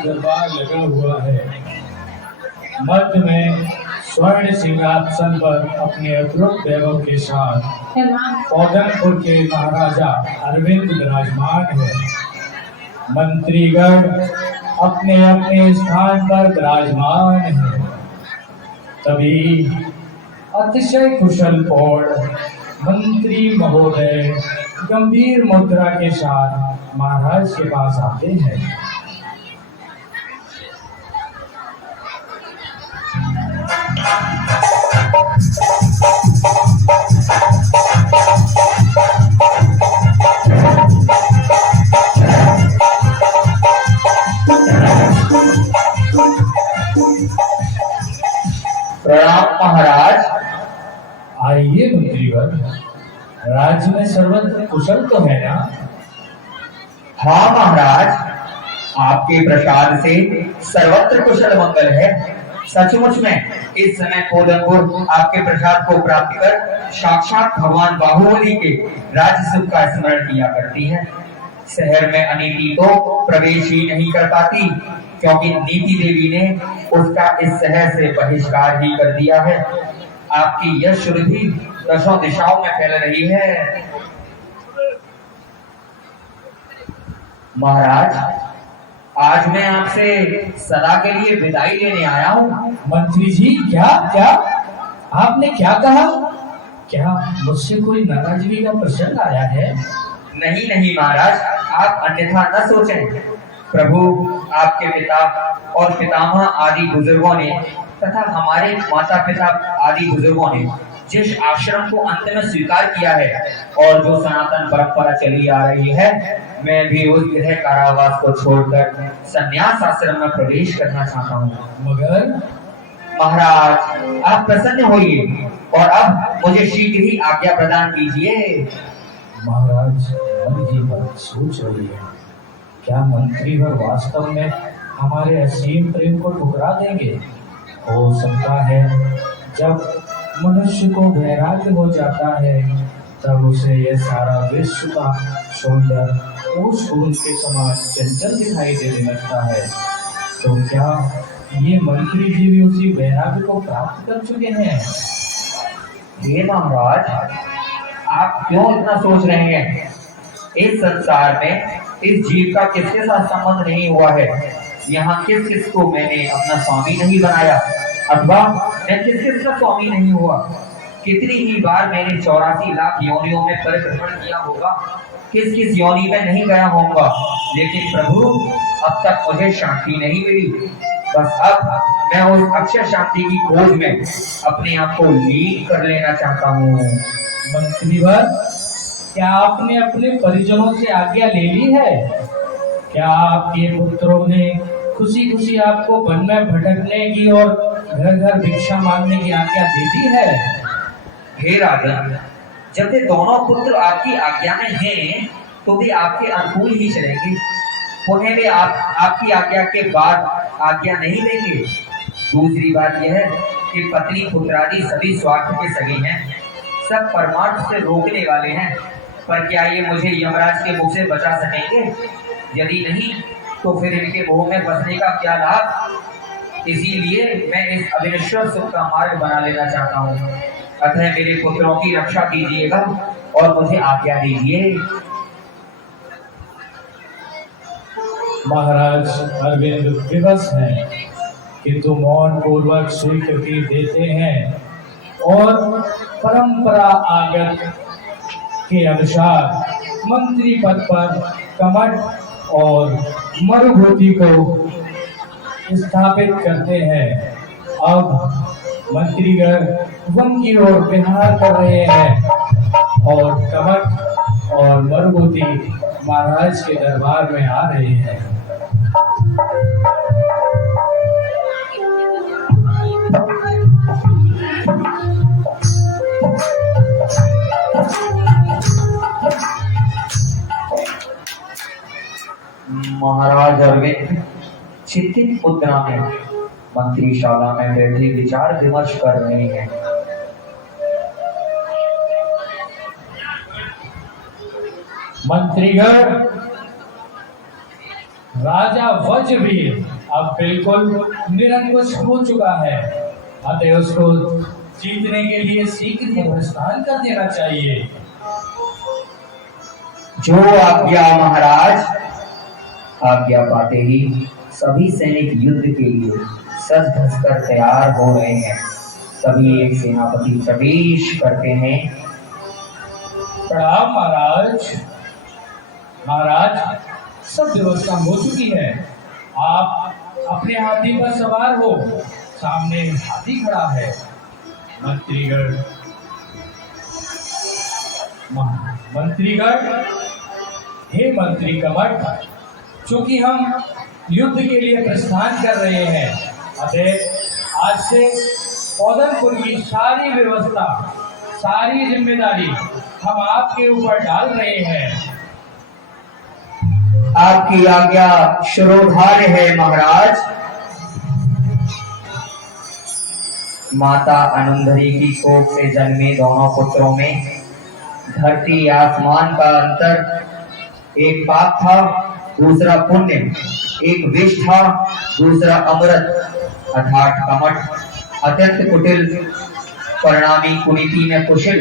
दरबार लगा हुआ है। मध्य में स्वर्ण सिंहासन पर अपने अद्भुत वैभव के साथ पौधनपुर के महाराजा अरविंद विराजमान है। मंत्रीगण अपने अपने स्थान पर विराजमान है। तभी अतिशय कुशल पौड़ मंत्री महोदय गंभीर मुद्रा के साथ महाराज के पास आते हैं। प्रणाम महाराज। आइए मंत्रीवर, राज्य में सर्वत्र कुशल तो है ना? हाँ महाराज, आपके प्रसाद से सर्वत्र कुशल मंगल है। सचमुच में इस समय कोदनपुर आपके प्रसाद को प्राप्त कर साक्षात भगवान बाहुबली के राज्य सुख का स्मरण किया करती है। शहर में अनीति तो प्रवेश ही नहीं कर पाती, क्योंकि नीति देवी ने उसका इस शहर से बहिष्कार ही कर दिया है। आपकी यश शुद्धि दसों दिशाओं में फैल रही है। महाराज, आज मैं आपसे सदा के लिए विदाई लेने आया हूँ। मंत्री जी, क्या क्या आपने क्या कहा? क्या मुझसे कोई नाराजगी का प्रसंग आया है? नहीं नहीं महाराज, आप अन्यथा न सोचें। प्रभु आपके पिता और पितामह आदि बुजुर्गों ने तथा हमारे माता पिता आदि बुजुर्गों ने जिस आश्रम को अंत में स्वीकार किया है और जो सनातन परंपरा चली आ रही है, मैं भी उस गृह कारावास को छोड़कर संन्यास आश्रम में प्रवेश करना चाहता हूँ। मगर महाराज, आप प्रसन्न होइए और अब मुझे शीघ्र ही आज्ञा प्रदान कीजिए। महाराज, मन की बात सोच रही है। क्या मंत्रीवर वास्तव में हमारे असीम प्रेम को ठुकरा देंगे? हो सकता है जब मनुष्य को वैराग्य हो जाता है तब उसे यह सारा विश्व का सौंदर्य उस बूंद के समान चंचल दिखाई देने लगता है। तो क्या ये मंत्री जी भी उसी वैराग्य को प्राप्त कर चुके हैं? हे महाराज, आप क्यों इतना सोच रहे हैं? इस संसार में इस जीव का किसके साथ संबंध नहीं हुआ है? यहाँ किस किस को मैंने अपना स्वामी नहीं बनाया, अथवा मैं किस किस का स्वामी नहीं हुआ? कितनी ही बार मैंने 84 लाख योनियों में परिभ्रमण किया होगा, किस किस योनि में नहीं गया होऊंगा, लेकिन प्रभु अब तक मुझे शांति नहीं मिली। बस अब मैं उस अक्षय शांति की खोज में अपने आप को लीन कर लेना चाहता हूँ। मंत्रीवर, क्या आपने अपने परिजनों से आज्ञा ले ली है? क्या आपके पुत्रों ने खुशी खुशी आपको वन में भटकने की और घर घर भिक्षा मांगने की आज्ञा दे दी है? हे राजन, जब वे दोनों पुत्र आपकी आज्ञा में हैं, तो वे आपके अनुकूल ही चलेंगे। उन्हें वे आपकी आज्ञा के बाद आज्ञा नहीं देंगे। दूसरी बात यह है कि पत्नी पुत्रादि सभी स्वार्थ के सगे हैं, सब परमार्थ से रोकने वाले हैं। पर क्या ये मुझे यमराज के मुख से बचा सकेंगे? यदि नहीं, तो फिर इनके मोह में बसने का क्या लाभ? इसीलिए मैं इस अविनश्वर सुख का मार्ग बना लेना चाहता हूँ। अतः मेरे पुत्रों की रक्षा कीजिएगा और मुझे आज्ञा दीजिए। महाराज अरविंद विवश हैं, किंतु मौन पूर्वक स्वीकृति देते हैं और परंपरा आगत के अनुसार मंत्री पद पर कमठ और मरुभूति को स्थापित करते हैं। अब मंत्रीगण वन की ओर विहार कर रहे हैं और कमठ और मरुभूति महाराज के दरबार में आ रहे हैं। महाराज अरविंद चिंतित मुद्रा में मंत्रीशाला में बैठे विचार विमर्श कर रहे हैं। मंत्रीगण, राजा वज्रवीर अब बिल्कुल निरंकुश हो चुका है, अतः उसको जीतने के लिए शीघ्र ही प्रस्थान कर देना चाहिए। जो आज्ञा महाराज। आज्ञा पाते ही सभी सैनिक युद्ध के लिए सज धज कर तैयार हो रहे हैं। तभी एक सेनापति प्रवेश करते हैं। प्रणाम महाराज। महाराज, सब व्यवस्था हो चुकी है। आप अपने हाथी पर सवार हो, सामने हाथी खड़ा है। मंत्रीगण, हे मंत्री कमठ, चूंकि हम युद्ध के लिए प्रस्थान कर रहे हैं, अतः आज से पौधनपुर की सारी व्यवस्था, सारी जिम्मेदारी हम आपके ऊपर डाल रहे हैं। आपकी आज्ञा शिरोधार्य है महाराज। माता अनुंधरी की कोख से जन्मे दोनों पुत्रों में धरती आसमान का अंतर, एक पाप था, दूसरा पुण्य, एक विष था, दूसरा अमृत। अर्थात कमठ अत्यंत कुटिल, परिणामी कुनीति में कुशल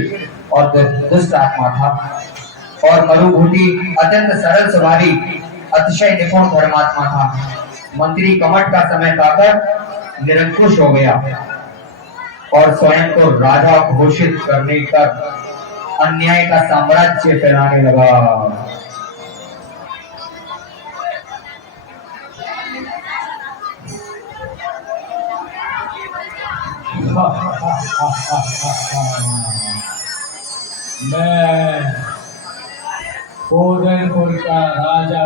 और दुष्ट आत्मा था, और मरुभूति अत्यंत सरल स्वभावी, अतिशय निपुण धर्मात्मा था। मंत्री कमठ का समय पाकर निरंकुश हो गया और स्वयं को राजा घोषित करने कर अन्याय का साम्राज्य फैलाने लगा। मैं पौधनपुर का राजा,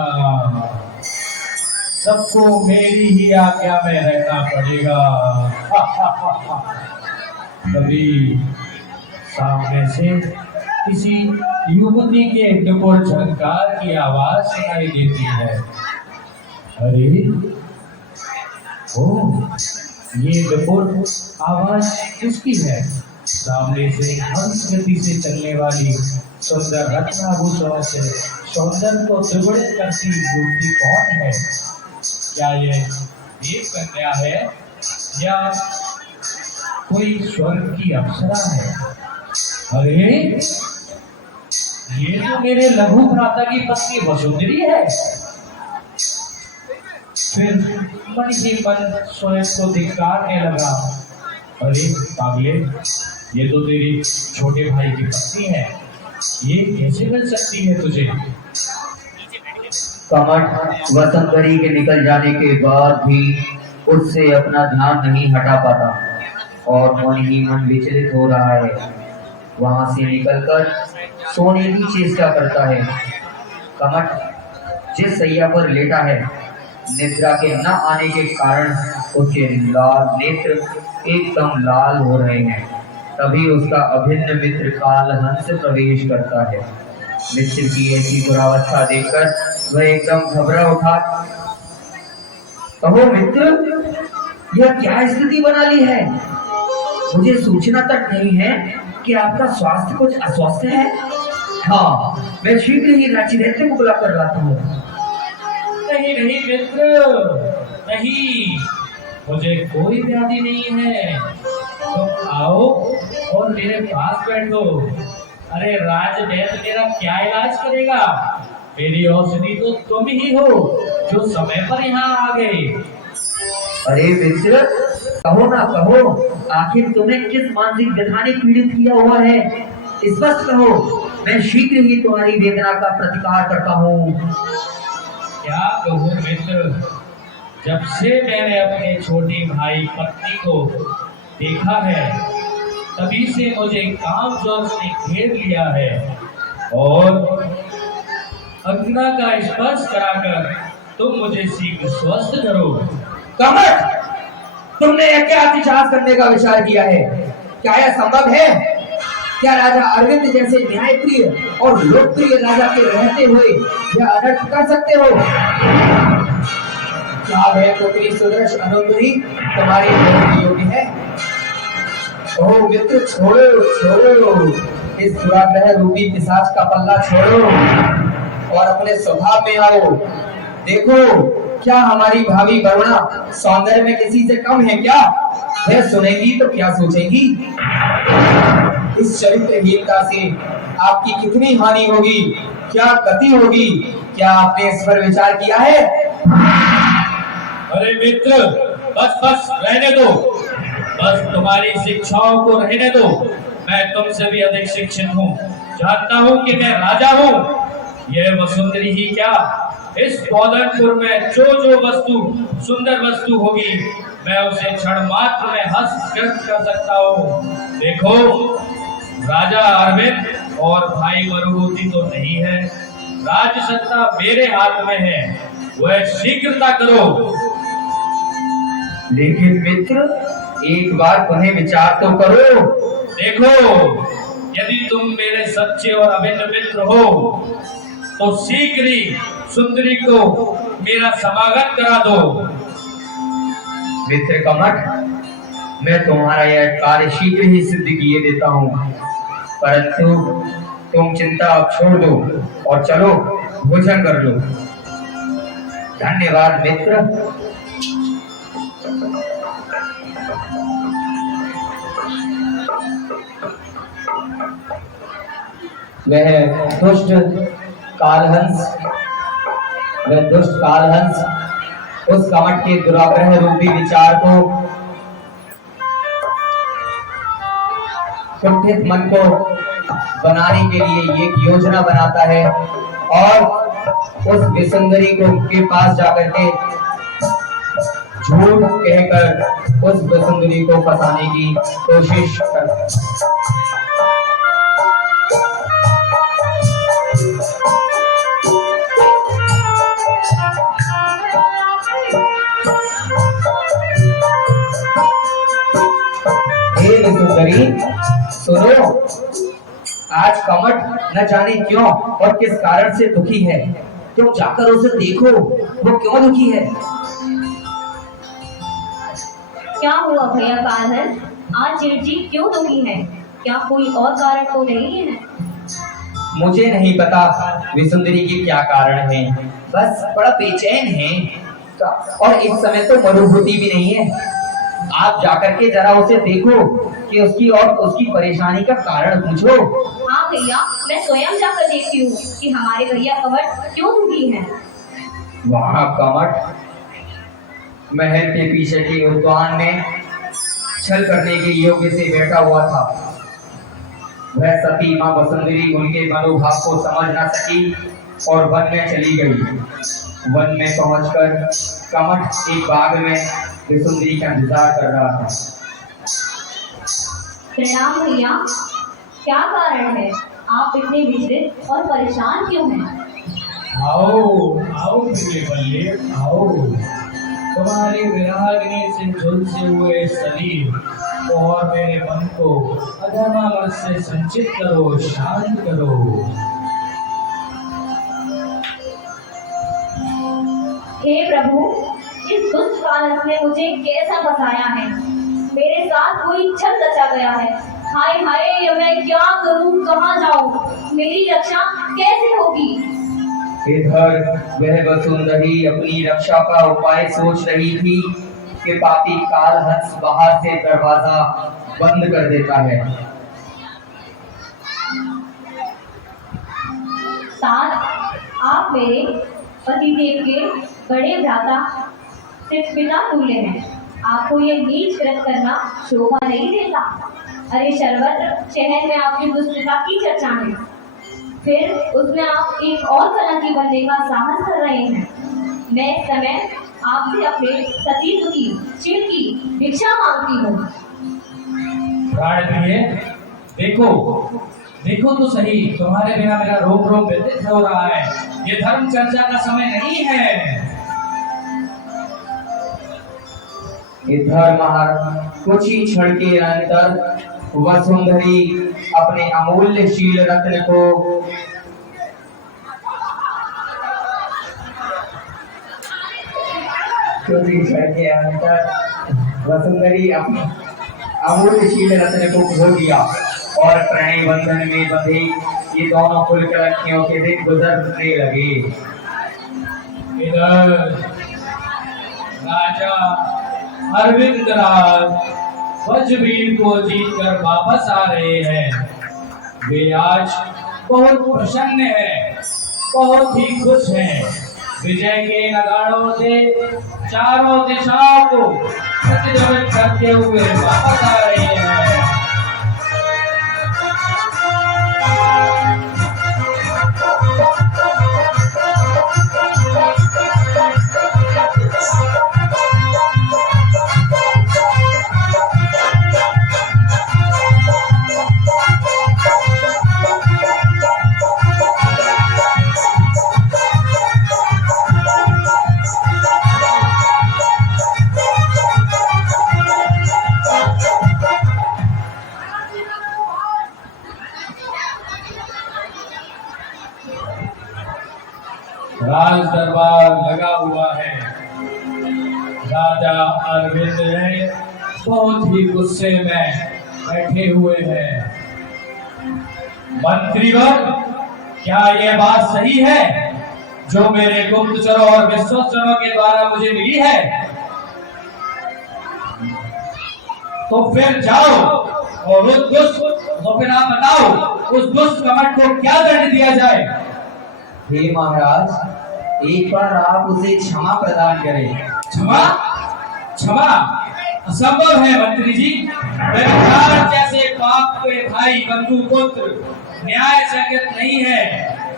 सबको मेरी ही आज्ञा में रहना पड़ेगा। कभी सामने से किसी युवती के डुबुर झंकार की आवाज सुनाई देती है। अरे ओ, ये डुबुर आवाज किसकी है? सामने से हंस गति से चलने वाली सुंदर रत्नाभूषणों से सौंदर्य को दुगुणित करती युवती कौन है? क्या ये देव कन्या है या कोई स्वर्ग की अप्सरा है? अरे ये तो मेरे लघु भ्राता की पत्नी वसुंधरी है। फिर मन ही मन स्वयं को धिक्कारने लगा। अरे पागले, ये तो तेरी छोटे भाई की पत्नी है, ये कैसे मिल सकती है तुझे? कमठ वसुंधरी के निकल जाने के बाद भी उससे अपना ध्यान नहीं हटा पाता और मन ही मन विचलित हो रहा है। वहां से निकलकर सोने की चेष्टा करता है। कमठ जिस सैया पर लेटा है, निद्रा के न आने के कारण उसके लाल नेत्र एकदम लाल हो रहे हैं। तभी उसका अभिन्न मित्र कालहंस प्रवेश करता है। मित्र की ऐसी दुरावस्था देखकर वह एकदम घबरा उठा। कहो मित्र, यह क्या स्थिति बना ली है? मुझे सूचना तक नहीं है कि आपका स्वास्थ्य कुछ अस्वस्थ है। हाँ, मैं शीघ्र ही रांची रहते को बुला कर लाता हूँ। नहीं नहीं मित्र, नहीं, मुझे कोई व्याधि नहीं है। तुम आओ और मेरे पास बैठो। अरे राजवैद्य मेरा क्या इलाज करेगा? मेरी औषधि तो तुम ही हो जो समय पर यहाँ आ गए। अरे मित्र, कहो ना कहो, आखिर तुम्हें किस मानसिक व्यथा ने पीड़ित किया हुआ है? स्पष्ट कहो। मैं शीघ्र ही तुम्हारी वेदना का प्रतिकार करता हूँ। क्या कहूँ मित्र, जब से मैंने अपने छोटे भाई पत्नी को देखा है तभी से मुझे काम जोश ने घेर लिया है और अग्नि का स्पर्श कराकर तुम मुझे शीघ्र स्वस्थ करो। कमर, तुमने यह क्या अतिशास करने का विचार किया है? क्या यह संभव है? क्या राजा अरविंद जैसे न्यायप्रिय और लोकप्रिय राजा के रहते हुए यह अनर्थ कर सकते हो? क्या वह पुत्री सुदर्श अनुपरी तुम्हारे योग्य है? ओ मित्र, छोड़ो छोड़ो, इस दुराग्रह रूपी पिशाच का पल्ला छोड़ो और अपने स्वभाव में आओ। देखो, क्या हमारी भाभी वरुणा सौंदर्य में किसी से कम है क्या? वह सुनेगी तो क्या सोचेगी? इस चरित्रहीनता से आपकी कितनी हानि होगी, क्या गति होगी? क्या आपने इस पर विचार किया है? अरे मित्र, बस बस रहने दो, बस तुम्हारी शिक्षाओं को रहने दो। मैं तुमसे भी अधिक शिक्षित हूँ, जानता हूँ कि मैं राजा हूँ। यह वसुंधरी ही क्या, इस पौधनपुर में जो जो वस्तु सुंदर वस्तु होगी मैं उसे क्षण मात्र में हस्तगत कर सकता हूँ। देखो, राजा अरविंद और भाई मरुभूति तो नहीं है, राज्य सत्ता मेरे हाथ में है, वह शीघ्रता करो। लेकिन मित्र, एक बार पुनः विचार तो करो। देखो, यदि तुम मेरे सच्चे और अभिन्न मित्र हो तो शीघ्र ही सुंदरी को मेरा समागम करा दो। मित्र कमठ, मैं तुम्हारा यह कार्य शीघ्र ही सिद्ध किए देता हूँ, परंतु तुम चिंता अब छोड़ दो और चलो भोजन कर लो। धन्यवाद मित्र। वह दुष्ट कालहंस उस कमट के दुराग्रह रूपी विचार को, कुंठित मन को बनाने के लिए एक योजना बनाता है और उस विसुंदरी को के पास जाकर के झूठ कहकर उस विसुंदरी को फंसाने की कोशिश करता है। सुंदरी सुनो, आज कमट न जाने क्यों और किस कारण से दुखी है। तुम जाकर उसे देखो, वो क्यों दुखी है। क्या हुआ भैया कान्हन, आज जेठ क्यों दुखी है? क्या कोई और कारण तो नहीं है? मुझे नहीं पता विसुंदरी के क्या कारण है, बस बड़ा बेचैन है और इस समय तो मरुभूति भी नहीं है। आप जाकर के जरा उसे देखो कि उसकी परेशानी का कारण पूछो। हाँ भैया, मैं स्वयं जाकर देखती हूँ कि हमारे भैया कमट क्यों दुखी हैं। वहाँ कमट महल के पीछे के उद्यान में छल करने के योग्य से बैठा हुआ था। वह सती माँ वसुंधरी उनके मनोभाव को समझ न सकी और वन में चली गई। वन में पहुंचकर कमट एक बाग में विसुंदरी का इंतजार कर रहा था। प्रणाम भैया, क्या कारण है? आप इतने विचलित और परेशान क्यों हैं? आओ आओ बल्ले बल्ले आओ, तुम्हारे विरागनी से झुलसे हुए शरीर और मेरे मन को अधर्मामल से संचित करो, शांत करो। हे प्रभु, इस दुष्ट कालस ने मुझे कैसा फंसाया है? मेरे साथ कोई छल रचा गया है। हाय हाय, मैं क्या करूं, कहाँ जाऊं? मेरी रक्षा कैसे होगी? इधर वह वसुंधरी अपनी रक्षा का उपाय सोच रही थी कि पापी कालहंस बाहर से दरवाजा बंद कर देता है। साथ आप मेरे पतिदेव के बड़े भ्राता सिर्फ पिता तुल्य हैं। आपको ये नीच कृत करना शोभा नहीं देता। अरे सर्वत्र शहर में आपकी दुष्टता की चर्चा है। फिर उसमें आप एक और कलंकी बनने का साहस कर रहे हैं। मैं इस समय आपसे अपने सतीत्व की चिर की भिक्षा मांगती हूँ। प्राण प्रिय, देखो देखो तो सही, तुम्हारे बिना मेरा रोम रोम व्यथित हो रहा है। ये धर्म चर्चा का समय नहीं है। इधर महाराज कुछ ही क्षण के अंतर वसुंधरी अपने अमूल्य शील रत्न को कुछ ही क्षण के अंतर वसुंधरी अपने अमूल्य शील रत्न को खो दिया और प्रणय बंधन में बंधे ये दोनों कुल कलंकियों के दिन गुजरने लगे। इधर राजा अरविंद राज वज्रवीर को जीतकर वापस आ रहे हैं। वे आज बहुत प्रसन्न हैं, बहुत ही खुश हैं। विजय के नगाड़ों से चारों दिशाओं को प्रतिध्वनित करते हुए वापस आ रहे हैं। राज दरबार लगा हुआ है। राजा अरविंद है बहुत ही गुस्से में बैठे हुए हैं। मंत्रीवर, क्या यह बात सही है जो मेरे गुप्तचरों और विश्वस्तरों के द्वारा मुझे मिली है? तो फिर जाओ और उस दुष्ट, तो फिर आप बताओ उस दुष्ट कमट को क्या दंड दिया जाए? हे महाराज, एक बार आप उसे क्षमा प्रदान करें। क्षमा? क्षमा असंभव है मंत्री जी। व्यभिचार जैसे पाप के भाई बंधु पुत्र न्याय संगत नहीं है।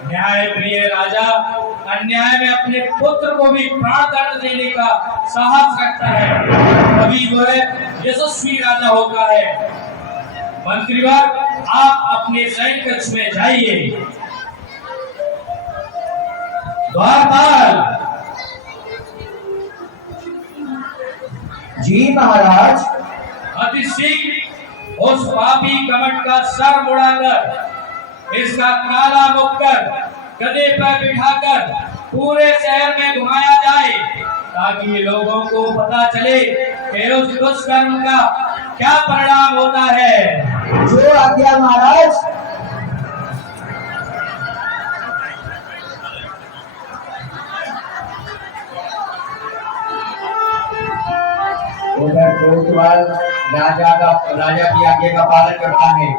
न्याय प्रिय राजा अन्याय में अपने पुत्र को भी प्राण दंड देने का साहस रखता है, तभी वह यशस्वी राजा होता है। मंत्रीवर, आप अपने सैन्य कक्ष में जाइए। द्वारपाल। जी महाराज। अति शीघ्र उस पापी कमट का सर मुड़ाकर इसका काला मुख कर गधे पर बिठाकर पूरे शहर में घुमाया जाए, ताकि लोगों को पता चले कि उस दुष्कर्म का क्या परिणाम होता है। जो आज्ञा महाराज। उधर कोतवाल राजा की आज्ञा का पालन करता है।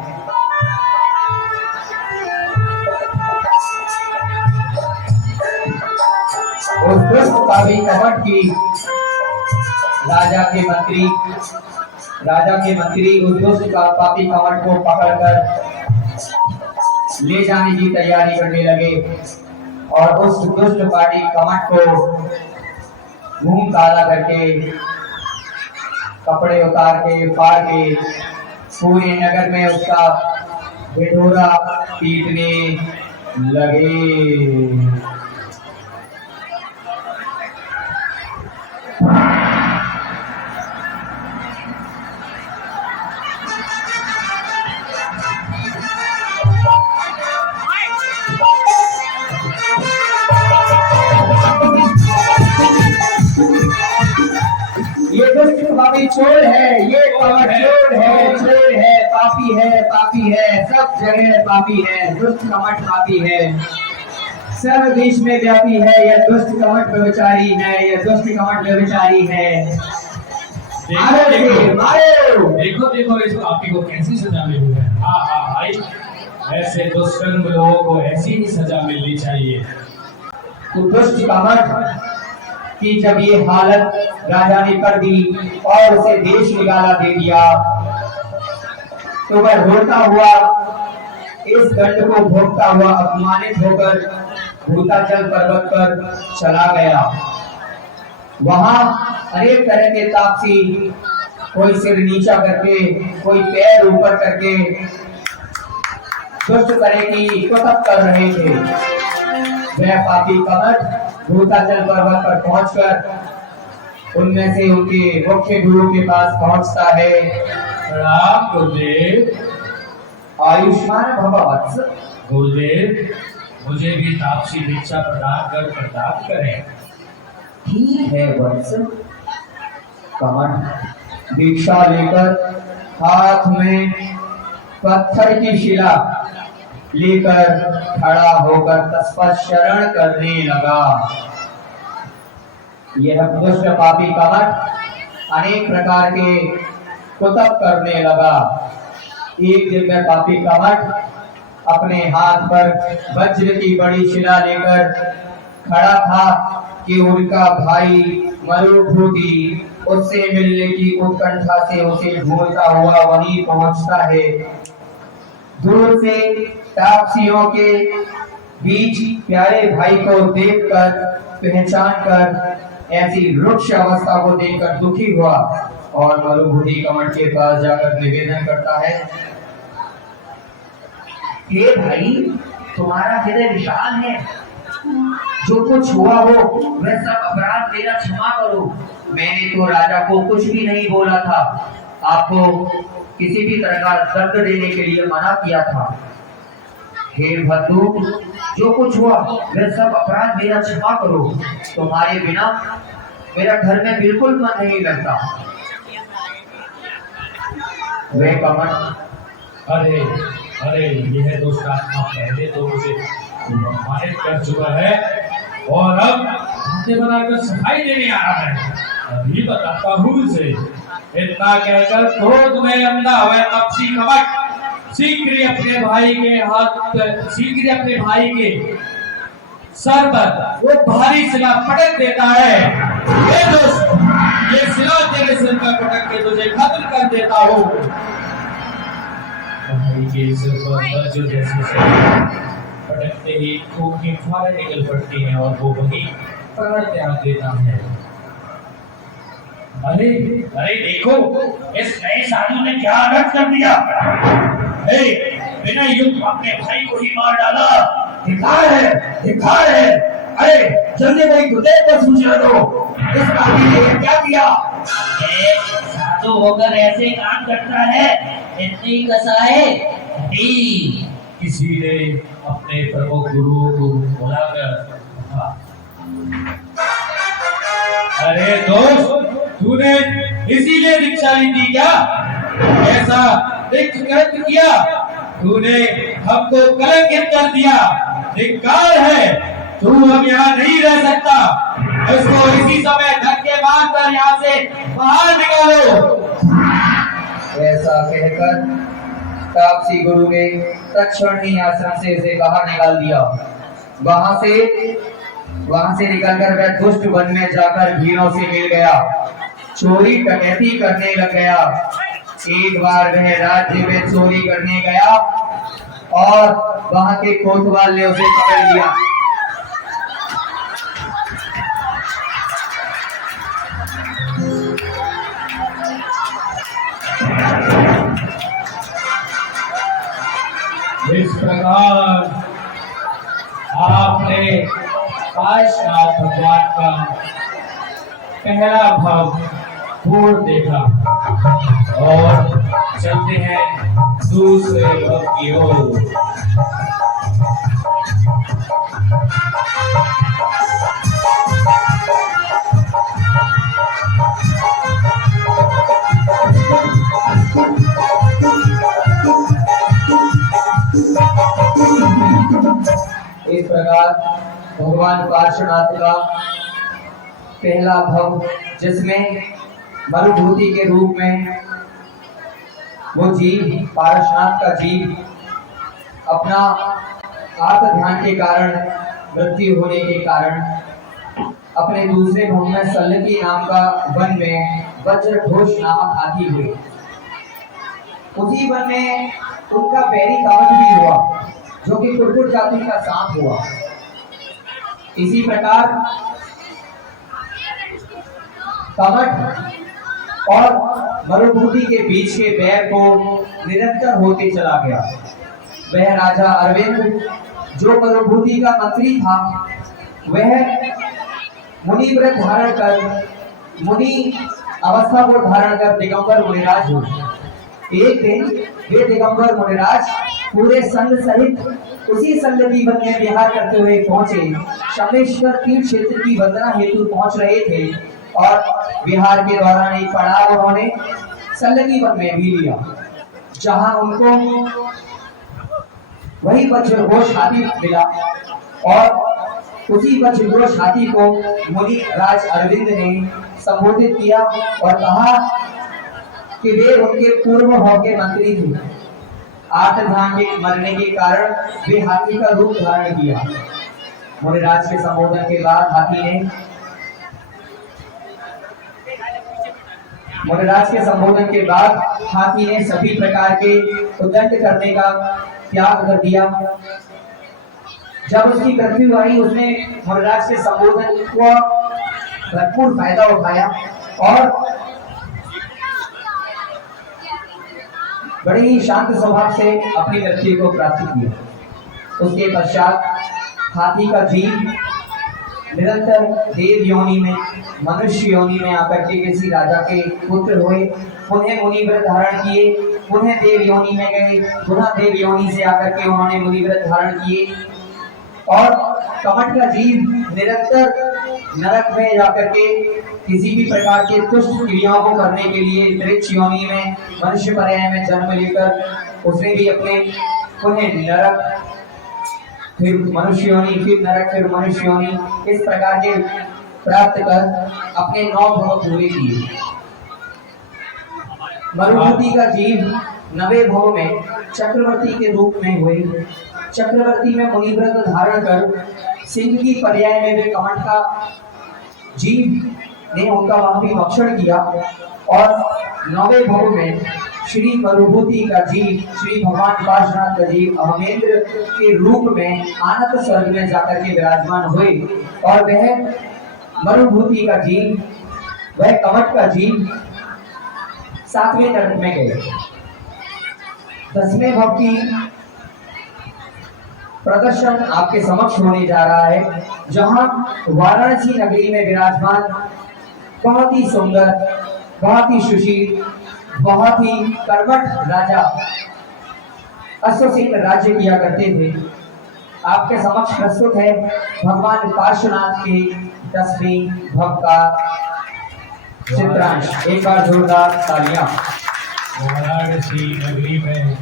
उस दुष्ट पापी कपट की राजा के मंत्री उस दुष्ट पापी कपट को पकड़कर ले जाने की तैयारी करने लगे और उस दुष्ट पापी कपट को मुंह काला करके कपड़े उतार के फाड़ के पूरे नगर में उसका ढिढोरा पीटने लगे। ये दुष्ट पापी चोर है, ये चोर है, पापी है, सब जगह पापी है, दुष्ट कमट पापी है, सब देश में व्यापी है। यह दुष्ट कमट व्यभिचारी है, यह दुष्ट कमट व्यभिचारी है। देखो देखो इस पापी को कैसी सजा मिली है। हाँ हाँ भाई, ऐसे दुष्कर्म लोगों को ऐसी ही सजा मिलनी चाहिए। तो दुष्ट कमट कि जब ये हालत राजा ने कर दी और उसे देश निकाला दे दिया, तो वह रोता हुआ इस दंड को भोगता हुआ अपमानित होकर भूताचल पर्वत पर चला गया। वहां अनेक तरह के तापसी, कोई सिर नीचा करके, कोई पैर ऊपर करके दुष्ट तरह की कुतब कर रहे थे। वह पापी कमठ भूताचल पर्वत पर पहुंचकर उनमें से उनके मुख्य गुरु के पास पहुंचता है। प्रणाम गुरुदेव। आयुष्मान भव वत्स। गुरुदेव, मुझे भी तापसी दीक्षा प्रदान कर प्रताप करें। ठीक है वत्स। कमठ दीक्षा लेकर हाथ में पत्थर की शिला लेकर खड़ा होकर तत्पर शरण करने लगा। यह दुष्ट पापी कमठ अनेक प्रकार के कुतब करने लगा। एक दिन में पापी कमठ अपने हाथ पर वज्र की बड़ी शिला लेकर खड़ा था कि उनका भाई मरुभूति उससे मिलने की उत्कंठा से उसे ढूंढता हुआ वहीं पहुंचता है। दूर से तापसियों के बीच प्यारे भाई को देखकर, पहचान कर ऐसी रुक्ष अवस्था को देखकर दुखी हुआ और मरुभूति कमठ के पास जाकर निवेदन करता है। हे भाई, तुम्हारा हृदय विशाल है। जो कुछ हुआ हो वह सब अपराध मेरा क्षमा करो। मैंने तो राजा को कुछ भी नहीं बोला था, आपको किसी भी तरह का दंड देने के लिए मना किया था। हे भद्दू, जो कुछ हुआ वह सब अपराध मेरा क्षमा करो। तुम्हारे बिना मेरा घर में बिल्कुल मन नहीं लगता। वे कमठ अरे अरे, यह दुष्ट आत्मा पहले तो मुझे अपमानित कर चुका है और अब मुझे बनाकर सफाई देने आ रहा है। अभी बताता हूँ उसे। इतना कहकर क्रोध में अंधा हुआ तापसी कमठ शीघ्र अपने भाई के सर पर वो भारी शिला पटक देता है। ये दुष्ट, ये शिला तेरे सिर पर पटक के तुझे खत्म कर देता हूँ। भाई के सिर पर वज्र जैसी शिला पटकते ही खून की फुहारें निकल पड़ती हैं और वो वहीं प्राण त्याग देता है। अरे अरे देखो, इस नए साधु ने क्या अनर्थ कर दिया। बिना युद्ध अपने भाई को ही मार डाला। धिक्कार है, धिक्कार है। अरे जल्दी मेरी गुरुदेव को सूचना दो, इस पापी ने क्या किया। साधु होकर ऐसे काम करता है, इतनी कसाए किसी ने अपने प्रमुख गुरुओं को बुलाकर, अरे दोस्त, तूने इसीलिए दीक्षा ली थी क्या? ऐसा कृत्य किया, तूने हमको कलंकित कर दिया। धिक्कार है, तू अब यहाँ नहीं रह सकता। इसको इसी समय धक्के मारकर यहाँ से बाहर निकालो। ऐसा कहकर तापसी गुरु ने तत्क्षण ही आश्रम से उसे बाहर निकाल दिया। वहां से निकलकर वह दुष्ट वन में जाकर भीड़ों से मिल गया, चोरी डकैती करने लग गया। एक बार वह राज्य में चोरी करने गया और वहां के कोतवाल ने उसे पकड़ लिया। इस प्रकार आपने काशनाथ भगवान का पहला भाव पूर्ण देखा और चलते हैं दूसरे भाव की ओर। इस प्रकार भगवान पार्श्वनाथ का पहला भव, जिसमें मरुभूति के रूप में वो जीव, पार्श्वनाथ का जीव अपना आत्म ध्यान के कारण, मृत्यु होने के कारण अपने दूसरे भव में सल्लकी नाम का वन में वज्रघोष नामक हाथी हुए। उसी वन में उनका बैरी कवच भी हुआ, जो कि कुरकुट जाति का सांप हुआ। इसी प्रकार कमठ और मरुभूति के बीच के बैर को निरंतर होते चला गया। वह राजा अरविंद जो मरुभूति का मंत्री था, वह मुनि व्रत धारण कर, मुनि अवस्था को धारण कर दिगंबर मुनिराज हुए। एक दिन वे दिगंबर मुनिराज पूरे संघ सहित उसी सल्लगी वन में विहार करते हुए पहुंचे। शमेश्वर तीर्थ क्षेत्र की वंदना हेतु पहुंच रहे थे और विहार के दौरान एक पड़ाव उन्होंने सल्लगी वन में भी लिया, जहां उनको वही वज्रघोष हाथी मिला और उसी वज्रघोष हाथी को मुनि राज अरविंद ने संबोधित किया और कहा कि वे उनके पूर्व भाव के मंत्री थे। आर्तधान के मरने के कारण वे हाथी का रूप धारण किया। मुनिराज के संबोधन के बाद हाथी ने सभी प्रकार के उद्दंड करने का त्याग कर दिया। जब उसकी मृत्यु आई, उसने मुनिराज के संबोधन को भरपूर फायदा उठाया और बड़े ही शांत स्वभाव से अपनी मृत्यु को प्राप्त किया। उसके पश्चात हाथी का जीव निरंतर देव योनि में, मनुष्य योनि में आकर के किसी राजा के पुत्र हुए, उन्हें मुनि व्रत धारण किए, उन्हें देव योनि में गए, पुनः देव योनि से आकर के उन्होंने मुनि व्रत धारण किए और कमठ का जीव निरंतर नरक में जाकर के किसी भी प्रकार के दुष्ट क्रियाओं को करने के लिए मृक्ष योनि में, मनुष्य पर्याय में जन्म लेकर उसने भी अपने पुनः नरक, फिर मनुष्य योनि, फिर नरक, फिर मनुष्य योनि, इस प्रकार के प्राप्त कर अपने 9 भव पूरे किए। मरुभूति का जीव 9वें भव में चक्रवर्ती के रूप में हुए। चक्रवर्ती में मुनि व्रत धारण कर सिंह की पर्याय में वे कमठ का जीव ने उनका वहां भी भक्षण किया और 9वें भव में श्री मरुभूति का जीव, श्री भगवान पार्श्वनाथ का जीव अहमेंद्र के रूप में आनंद स्वर्ग में जाकर के विराजमान हुए और वह मरुभूति का जीव, वह कमठ का जीव 7वें नरक में गए। 10वें भव की प्रदर्शन आपके समक्ष होने जा रहा है, जहां वाराणसी नगरी में विराजमान बहुत ही सुंदर, बहुत ही सुशील, बहुत ही कर्मठ राजा अश्वसेन राज्य किया करते थे। आपके समक्ष प्रस्तुत है भगवान पार्श्वनाथ के 10वें भव का चित्रांश। एक बार जोरदार तालियां। वाराणसी नगरी में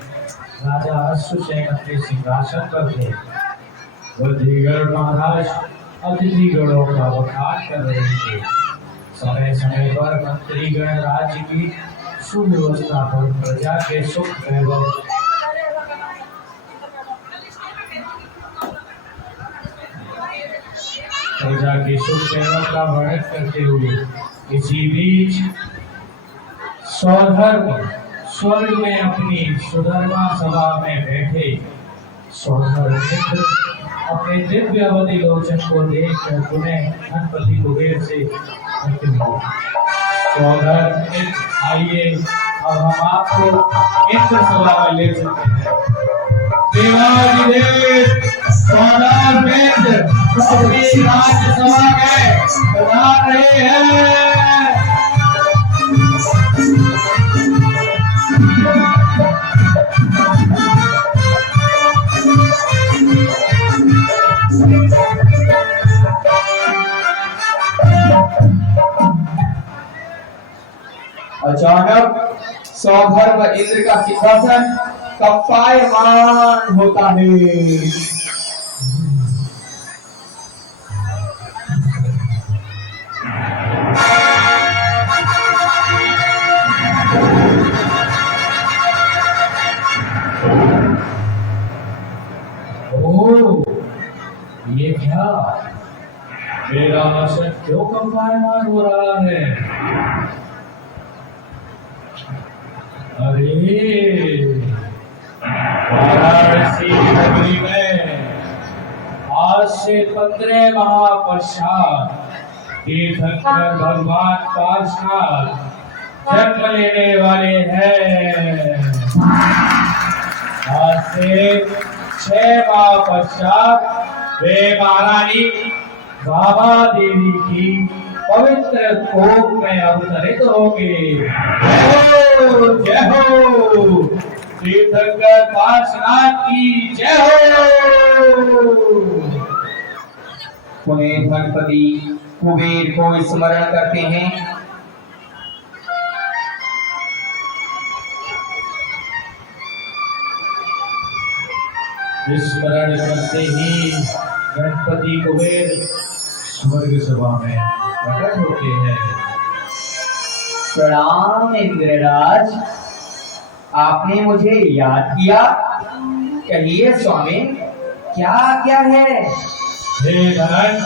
राजा अश्वसेन अपने सिंहासन पर थे। बुद्धिगढ़ महाराज अतिथिगणों का वखार कर रहे थे। समय समय पर मंत्रीगण राज्य की सुव्यवस्था पर, प्रजा के सुख एवं का वर्णन करते हुए इसी बीच सौधर्म स्वर्ग में अपनी सुधर्मा सभा में बैठे सौधर्म मित्र अपने दिव्य अवधि लोचन को देखकर पुनः धनपति कुबेर से अंतिम हो। सौधर्म मित्र आइए, अब हम आपको इंद्र सभा में ले चलते हैं। देवाधिदेव सौधर्म मित्र अपनी राज्यसभा में बता रहे हैं। अचानक सौधर्म इंद्र का सिंहासन कंपायमान होता है। ये क्या, मेरा आसन क्यों कंपायमान हो रहा है? अरे वाराणसी नगरी में आज से 15 माह पश्चात तीर्थंकर भगवान पार्षद जन्म लेने वाले हैं। आज से 6 माह पश्चात वे महारानी बाबा देवी की पवित्र कोख में अवतरित होंगे। जय हो तीर्थंकर पार्षद की जय हो। पुनः गणपति कुबेर को स्मरण करते हैं। स्मरण करते ही गणपति कुबेर स्वर्ग सभा में प्रकट होते हैं। प्रणाम इंद्रराज, आपने मुझे याद किया। कहिए स्वामी, क्या है? हे धन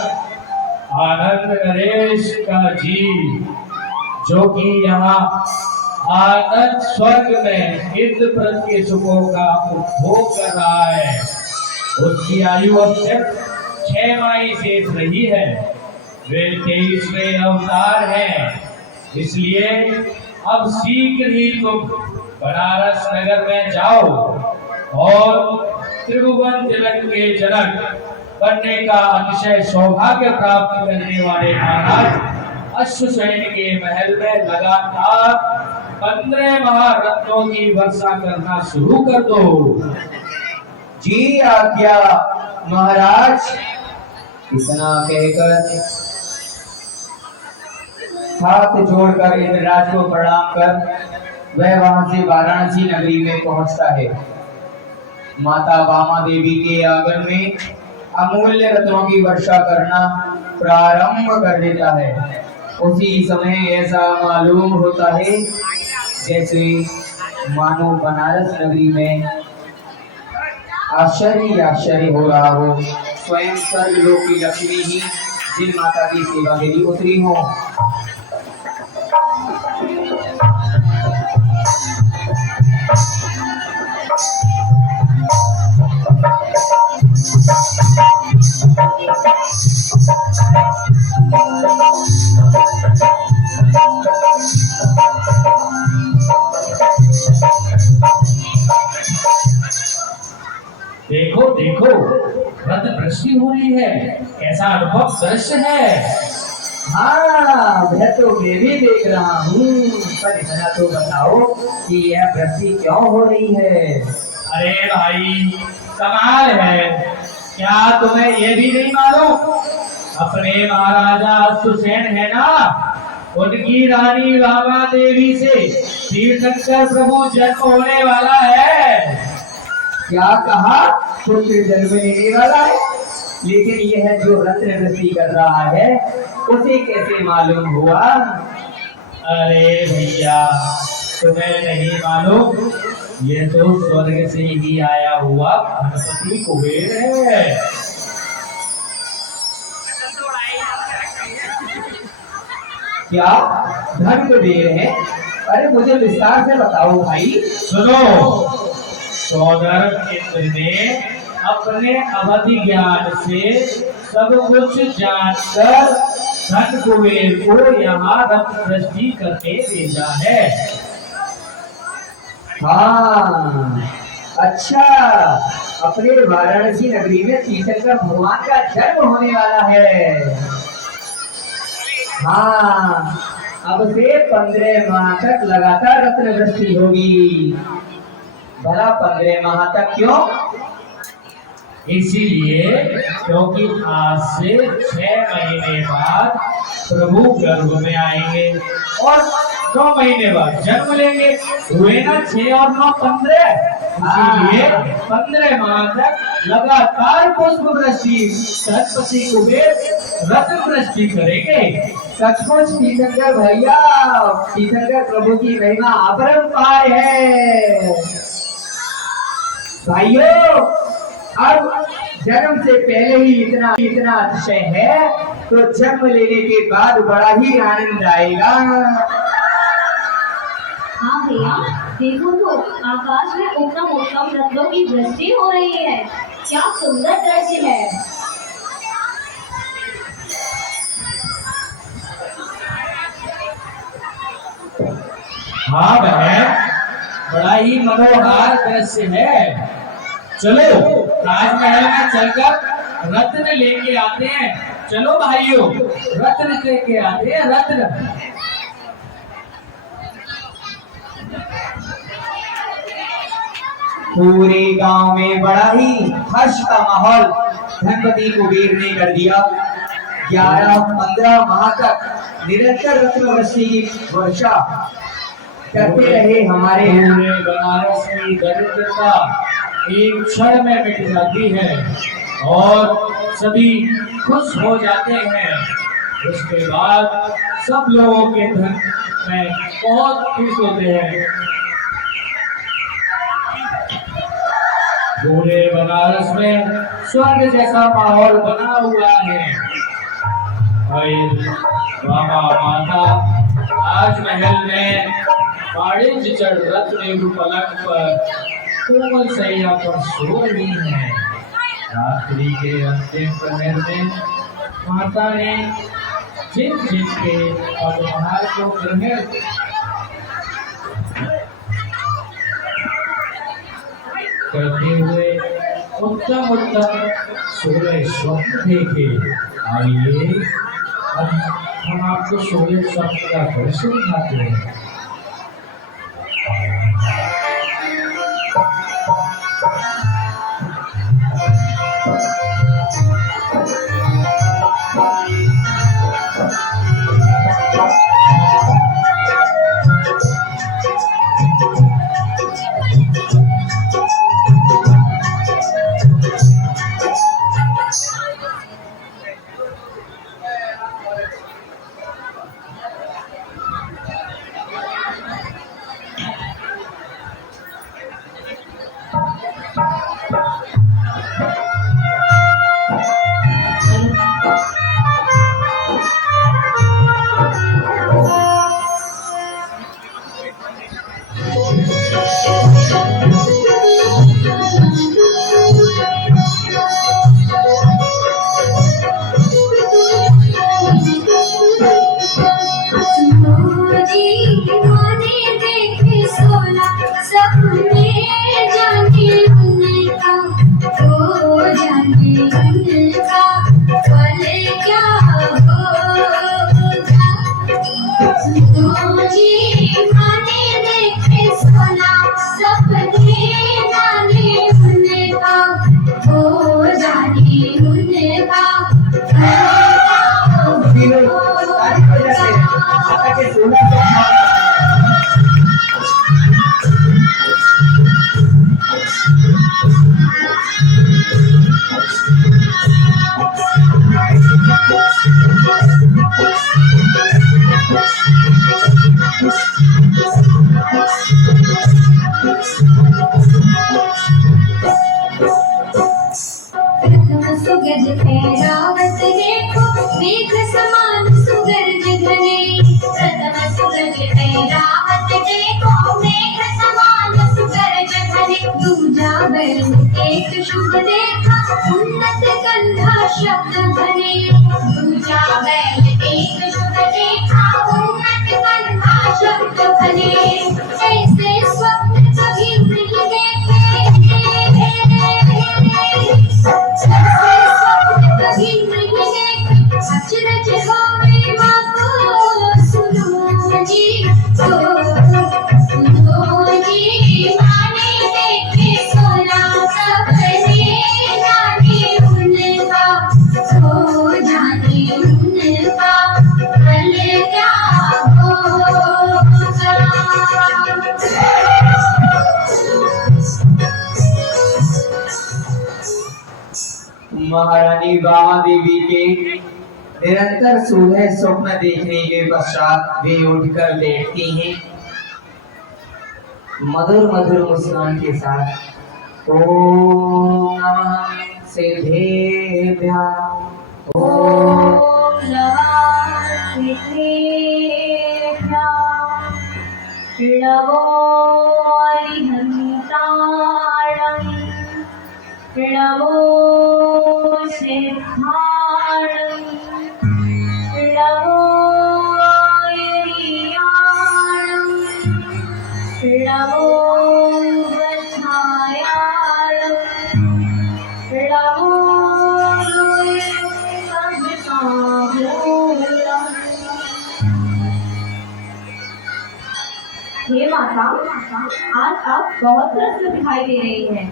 आनंद नरेश का जी, जो कि यहाँ आनंद स्वर्ग में इंद्रप्रस्थ के सुखों का उपभोग कर रहा है, उसकी आयु अब सिर्फ 6 माह शेष रही है। वे 23वें अवतार हैं, इसलिए अब शीघ्र ही तुम बनारस नगर में जाओ और त्रिभुवन तिलक के जनक बनने का अतिशय सौभाग्य प्राप्त करने वाले महाराज अश्वसेन के महल में लगातार 15 महारत्नों की वर्षा करना शुरू कर दो। जी आज्ञा महाराज। इतना कहकर हाथ जोड़कर इंद्रराज को प्रणाम कर वह वहां से वाराणसी नगरी में पहुंचता है। माता बामा देवी के आंगन में अमूल्य रत्नों की वर्षा करना प्रारंभ कर देता है। उसी समय ऐसा मालूम होता है जैसे मानो बनारस नगरी में आश्चर्य हो रहा हो। स्वयं स्वर्गलोक की लक्ष्मी ही जिन माता की सेवा के लिए उतरी हो। देखो देखो रत्न वृष्टि हो रही है, कैसा अनुभव दृश्य है। हाँ, मैं तो मैं भी देख रहा हूँ, पर इतना तो बताओ कि यह वृष्टि क्यों हो रही है? अरे भाई कमाल है, क्या तुम्हें ये भी नहीं मालूम? अपने महाराजा सुसेन है ना, उनकी रानी बाबा देवी से तीर्थंकर प्रभु जन्म होने वाला है। क्या कहा? पुत्र जन्म लेने वाला है? लेकिन यह जो रत्न वृष्टि कर रहा है उसे कैसे मालूम हुआ? अरे भैया तुम्हें नहीं मालूम, ये तो स्वर्ग से ही आया हुआ गणपति कुबेर है। क्या धन कुबेर है? अरे मुझे विस्तार से बताओ भाई। सुनो, सौदर इंद्र ने अपने अवधि ज्ञान से सब कुछ जानकर धन कुबेर को यहाँ रत्न वृष्टि करके भेजा है। हाँ, अच्छा, अपने वाराणसी नगरी में तीर्थंकर भगवान का जन्म होने वाला है। हाँ, अब से 15 माह तक लगातार रत्न वृष्टि होगी। भला 15 माह तक क्यों? इसीलिए क्योंकि आज से 6 महीने बाद प्रभु गर्भ में आएंगे और 9 महीने बाद जन्म लेंगे। हुए ना 6 और 9 15। इसीलिए 15 माह तक लगातार पुष्प वृष्टि गणपति कुबेर रत्न वृष्टि करेंगे। सचमुच तीर्थंकर भैया, तीर्थंकर प्रभु की महिमा अपरंपार है। भाइयों, अब जन्म से पहले ही इतना अतिशय है तो जन्म लेने के बाद बड़ा ही आनंद आएगा। हाँ भैया, देखो तो आकाश में उत्तम उत्तम रत्नों की वृष्टि हो रही है। क्या सुंदर दृश्य है। हाँ बहन, बड़ा ही मनोहर दृश्य है। चलो राजमहल में चलकर रत्न लेके आते हैं। चलो भाइयों, रत्न लेके आते हैं, रत्न। पूरे गांव में बड़ा ही हर्ष का माहौल धनपति कुबेर ने कर दिया। 11-15 माह तक निरंतर रत्न वृष्टि की वर्षा करते रहे। हमारे पूरे बनारस की दरिद्रता एक क्षण में मिट जाती है और सभी खुश हो जाते हैं। उसके बाद सब लोगों के धन में बहुत खुश होते हैं। पूरे बनारस में स्वर्ग जैसा माहौल बना हुआ है। बाबा माता राजमहल में वाणिज्य चढ़ रत्न पलंग पर कोमल सैया पर सो रही है। रात्रि के अंतिम प्रहर में माता ने झिन झिन के पद्महार को ग्रहण करते हुए उत्तम उत्तम सोलह स्वप्न देखे। आइए अब हम आपको सोलह स्वप्न का दृश्य दिखाते हैं। एक शुभ देखा उन्नत गंधा शब्द धने। दूजा बैल एक शुभ देखा उन्नत गंधा शब्द धने। ऐसे स्वप्न कभी नहीं देखे, ऐसे स्वप्न कभी नहीं देखे। अचरज होवे माँ को सुनो जी, सुनो जी। माने देखे सोना सपने, जाने उनका सो जाने उनका कल क्या महारानी बामा देवी के निरंतर सुलह स्वप्न देखने के पश्चात वे उठकर लेटती हैं। मधुर मधुर मुस्कान के साथ ओम नमः सिद्धेभ्यः, ओम नमः सिद्धेभ्यः। नमो अरिहन्ताणं नमो सिद्धाणं नमो आयर्याणं नमो वत्सायाणं नमो हे माता, आज आप बहुत प्रसन्न दिखाई दे रही हैं।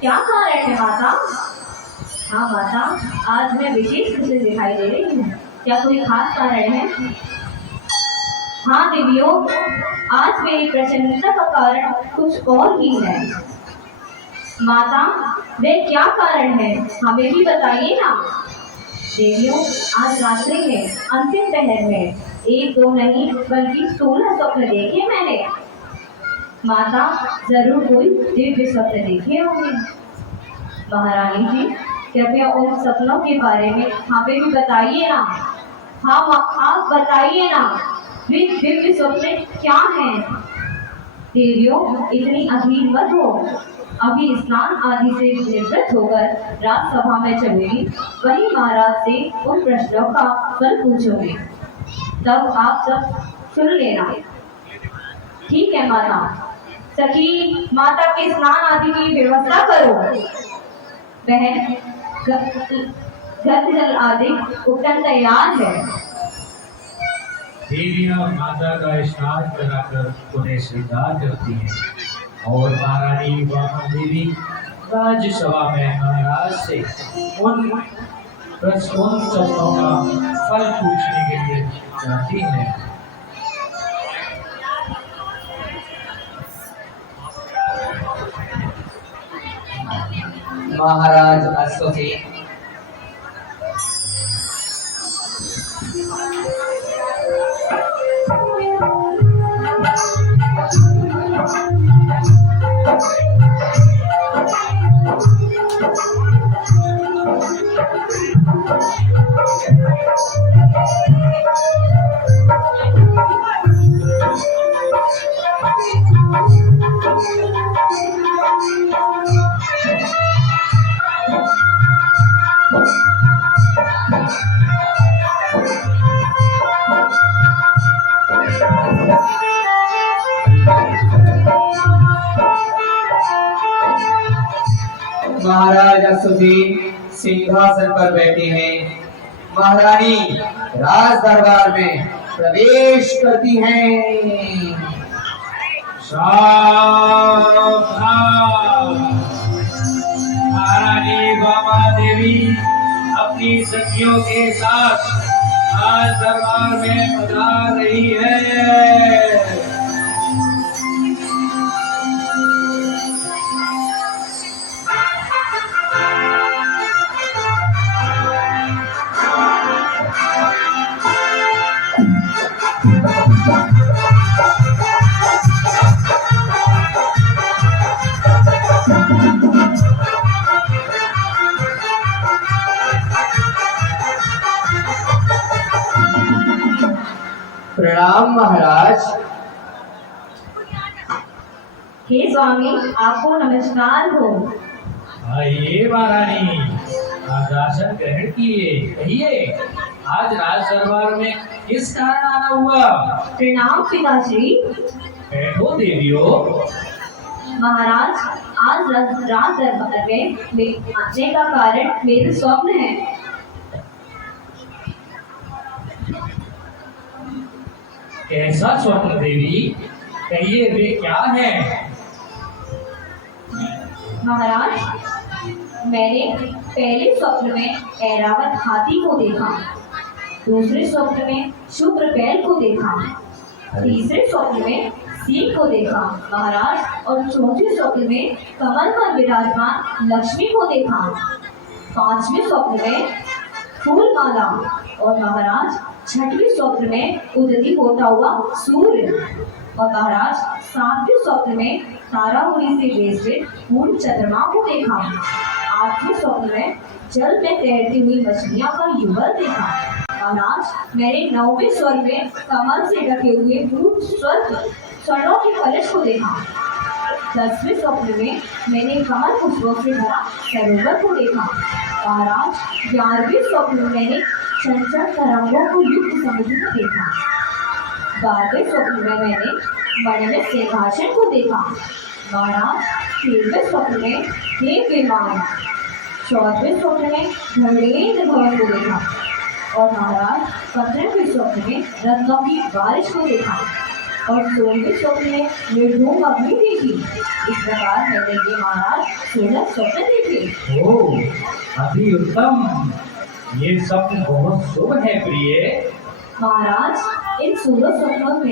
क्या कारण है माता? हाँ माता, आज मैं विशेष रूप से दिखाई दे रही हूँ। क्या कोई खास कारण है? हाँ देवियों, आज मेरी प्रसन्नता का कारण कुछ और ही है। माता, वे क्या कारण है? हमें भी बताइए ना। देवियों, आज रात्रि में अंतिम पहर में 1-2 नहीं बल्कि 16 स्वप्न देखे मैंने। माता, जरूर कोई दिव्य स्वप्न देखे होंगे। महारानी जी, कृपया उन सपनों के बारे में हमें भी बताइए ना। हाँ आप बताइए ना, वे दिव्य स्वप्न क्या हैं? देवियों, इतनी अधीर मत हो। अभी स्नान आदि से निवृत्त होकर राजसभा में चलेगी, वहीं महाराज से उन प्रश्नों का फल पूछोगे, तब आप सब सुन लेना। ठीक है माता। सखी, माता के स्नान आदि की व्यवस्था करो। बहन, गंध जल आदि उपटन तैयार है। देवियां माता का स्नान कराकर उन्हें श्रृंगार करती हैं और महारानी वामन देवी राज्यसभा में महाराज से उन प्रश्नों का फल पूछने के लिए जाती हैं। महाराज अश्वसी महाराज अश्वसी सिंहासन पर बैठे हैं। महारानी राज दरबार में प्रवेश करती हैं। सावधान! महारानी वामा देवी अपनी सखियों के साथ आज दरबार में पधार रही है। प्रणाम महाराज। हे स्वामी, आपको नमस्कार हो। आइए महारानी, आज आसन ग्रहण किए। कहिए, आज राज दरबार में किस कारण आना हुआ? प्रणाम पिताश्री। बैठो देवियों। महाराज, आज राज दरबार में आने का कारण मेरे स्वप्न है। कैसा स्वप्न देवी? कहिए, वे क्या है? महाराज, मैंने पहले स्वप्न में ऐरावत हाथी को देखा, दूसरे स्वप्न में शुक्र बैल को देखा, तीसरे स्वप्न में सिंह को देखा महाराज, और चौथे स्वप्न में कमल पर विराजमान लक्ष्मी को देखा, पांचवें स्वप्न में फूल माला, और महाराज छठवें स्वप्न में उदय होता हुआ सूर्य, और महाराज सातवें स्वप्न में तारामुनि से वेष्टित पूर्ण चंद्रमा को देखा, आठवें स्वप्न में जल में तैरती हुई मछलियां का युगल देखा, महाराज मैंने 9वें स्वर्ग में कमल से ढके हुए मूल स्वर्णों के कलश को देखा। 10वें स्वप्न में मैंने कमल पुष्पों से भरा सरोवर को देखा। महाराज 11वें स्वप्न में मैंने चंचल तरंगों को युक्त समुद्र में देखा। 12वें स्वप्न में मैंने मणिमय सिंहासन को देखा। महाराज 13वें स्वप्न में देव विमान, 14वें स्वप्न में धरणेन्द्र भवन को देखा और महाराज 15वें स्वप्न में रत्नों की बारिश को देखा और 16वें स्वप्न में निर्धूम अग्नि देखी। इस प्रकार मैंने ये महाराज 16 स्वप्न देखे। ओ, अति उत्तम। ये स्वप्न बहुत शुभ है प्रिय। महाराज इन 16 स्वप्नों में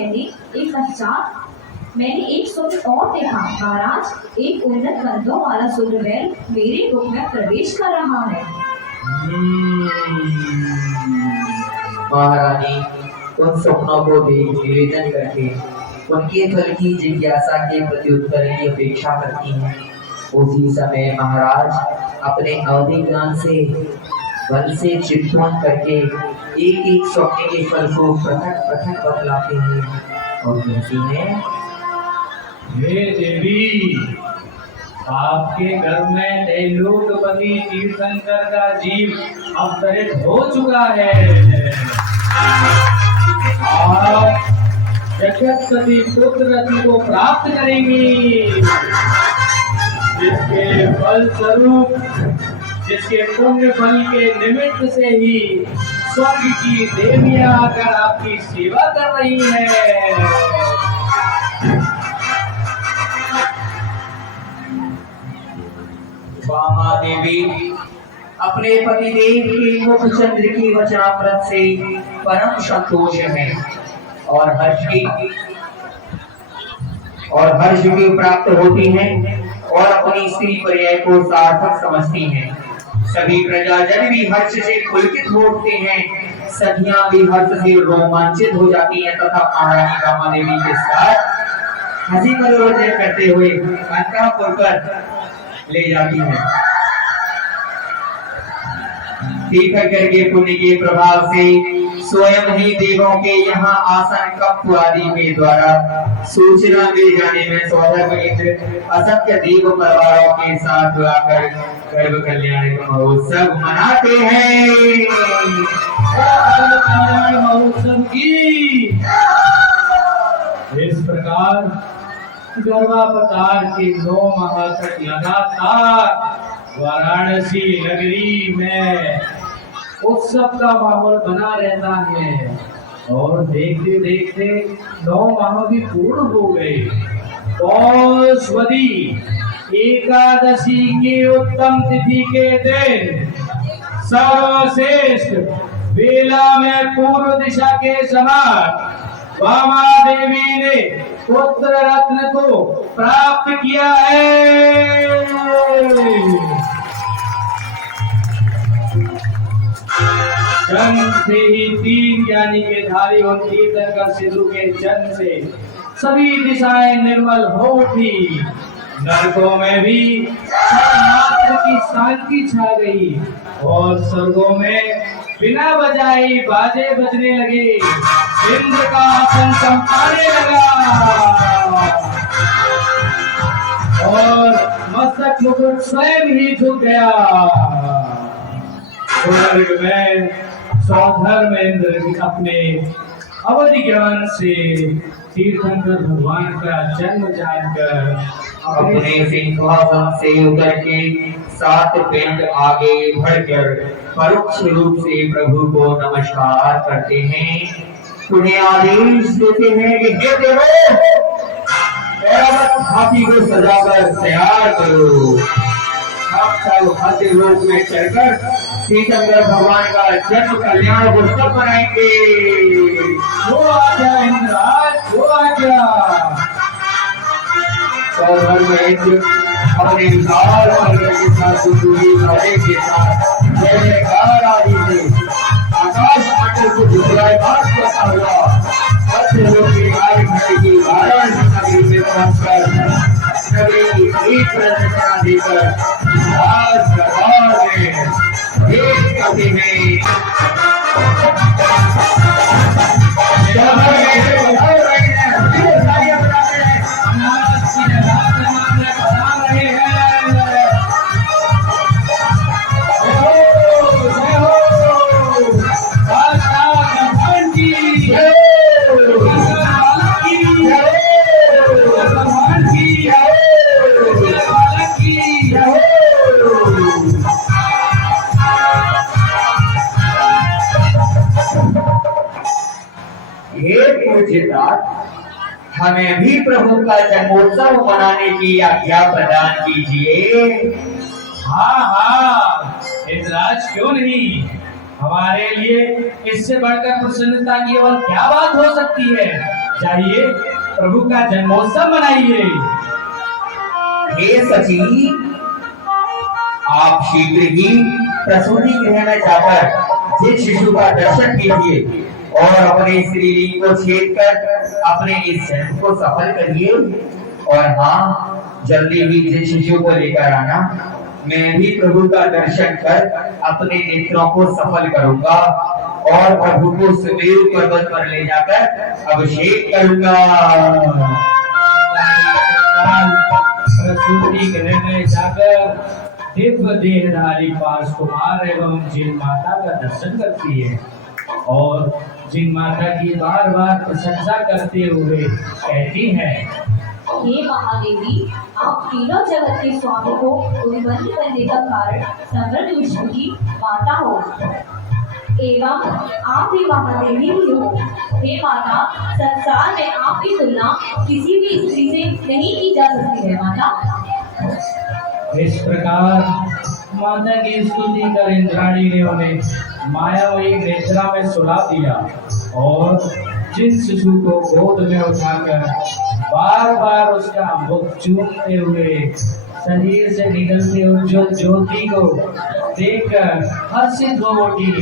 मैंने एक स्वप्न और देखा। महाराज एक उन्नत कंधों वाला सूर्यवैल मेरे रूप में प्रवेश कर रहा है। महारानी उन स्वप्नों को देख निवेदन करके उनके फल की जिज्ञासा के प्रत्युत्तर की अपेक्षा करती हैं। उसी समय महाराज अपने अवधि ज्ञान से बल से चित्तवन करके एक एक स्वप्न के फल को पृथक पृथक बतलाते हैं और कहती हैं, हे देवी, आपके घर में त्रैलोक्यपति तीर्थंकर का जीव अवतरित हो चुका है। आप जगतपति पुत्र रत्न को प्राप्त करेंगी, जिसके फल स्वरूप, जिसके पुण्य फल के निमित्त से ही स्वर्ग की देवियां आकर आपकी सेवा कर रही हैं। वामा देवी अपने पतिदेव के मुख चंद्र की वचनामृत से परम संतोष है और हर्ष की प्राप्त होती हैं और अपनी स्त्री पर्याय को सार्थक समझती हैं। सभी प्रजाजन भी हर्ष से पुलकित हो उठते हैं, सखियां भी हर्ष से रोमांचित हो जाती हैं तथा महारानी वामा देवी के साथ हंसी मनोरंजन करते हुए अंतःपुर पर ले जाती है। तीर्थंकर के पुण्य के प्रभाव से स्वयं ही देवों के यहाँ आसन कप आदि के द्वारा सूचना मिल जाने में सौधर्म इंद्र असंख्य देव परिवारों के साथ आकर गर्भ कल्याण का महोत्सव मनाते हैं। महोत्सव की इस प्रकार गर्भावतार के 9 माह तक लगातार वाराणसी नगरी में उत्सव का माहौल बना रहता है और देखते देखते 9 माह भी पूर्ण हो गए। पौषवदी एकादशी की उत्तम तिथि के दिन सर्वश्रेष्ठ बेला में पूर्व दिशा के समान वामा देवी ने पुत्र रत्न को प्राप्त किया है। जन्म से ही 3 ज्ञानी के धारी और तीर्थंकर सिद्धू के जन्म से सभी दिशाएं निर्मल हो उठी। नरकों में भी मात्र की शांति छा गई और स्वर्गों में बिना बजाए बाजे बजने लगे, इंद्र का आसन चमकाने लगा और मस्तक मुकुट स्वयं ही झुक गया। स्वर्ग में सौधर्मेंद्र अपने अवधि ज्ञान से तीर्थंकर भगवान का जन्म जानकर अपने सिंहासन से उतर के 7 पिंड आगे बढ़कर परोक्ष रूप से प्रभु को नमस्कार करते हैं। उन्हें आदेश देते हैं कि हे देवो, हाथी को सजाकर तैयार करो। आप सब हाथी रूप में चढ़कर तीर्थंकर भगवान का जन्म कल्याण उत्सव मनाएंगे। वो आजा इंद्राज, वो आजा। सौधर्मेंद्र अपने विशाल पर्वत के साथ दूरी घोड़े के साथ जय जयकार आदि से आकाश मंडल को विराजमान करता हुआ सत्यलोक की राजधानी की वाराणसी नगरी में पहुंचकर नगरी की एक प्रदर्शना देकर राज दरबार में भेंट करते हैं। हे पूज्यतात, हमें भी प्रभु का जन्मोत्सव मनाने की आज्ञा प्रदान कीजिए। हाँ हाँ, इतराज क्यों नहीं। हमारे लिए इससे बढ़कर प्रसन्नता की और क्या बात हो सकती है। जाइए प्रभु का जन्मोत्सव मनाइए। हे सचिव, आप शीघ्र ही प्रसूति गृह में जाकर जिस शिशु का दर्शन कीजिए और अपने श्रीलिंग को छेद कर अपने इस जन्म को सफल करिए। और हाँ, जल्दी ही जिस शिशु को लेकर आना। मैं भी प्रभु का दर्शन कर अपने नेत्रों को सफल करूंगा और प्रभु को सुमेरु पर्वत पर ले जाकर अभिषेक करूंगा। प्रसूति गृह में जाकर दिव्य देहधारी पास कुमार एवं जिन माता का दर्शन करती है और जिन माता की बार बार प्रशंसा करते हुए कहती है, हे महादेवी, आप तीनों जगत के स्वामी को उत्पन्न करने का कारण समग्र विश्व की माता हो एवं आप भी महादेवी ही हो। हे माता, संसार में आपकी तुलना किसी भी स्त्री से नहीं की जा सकती है माता। इस प्रकार माता की स्तुति कर इंद्राणी ने उन्हें मायावही निद्रा में सुला दिया और जिन शिशु को गोद में उठाकर बार बार उसका मुख चूमते हुए शरीर से निकलते उज्ज्वल ज्योति को देखकर हर्षित हो उठी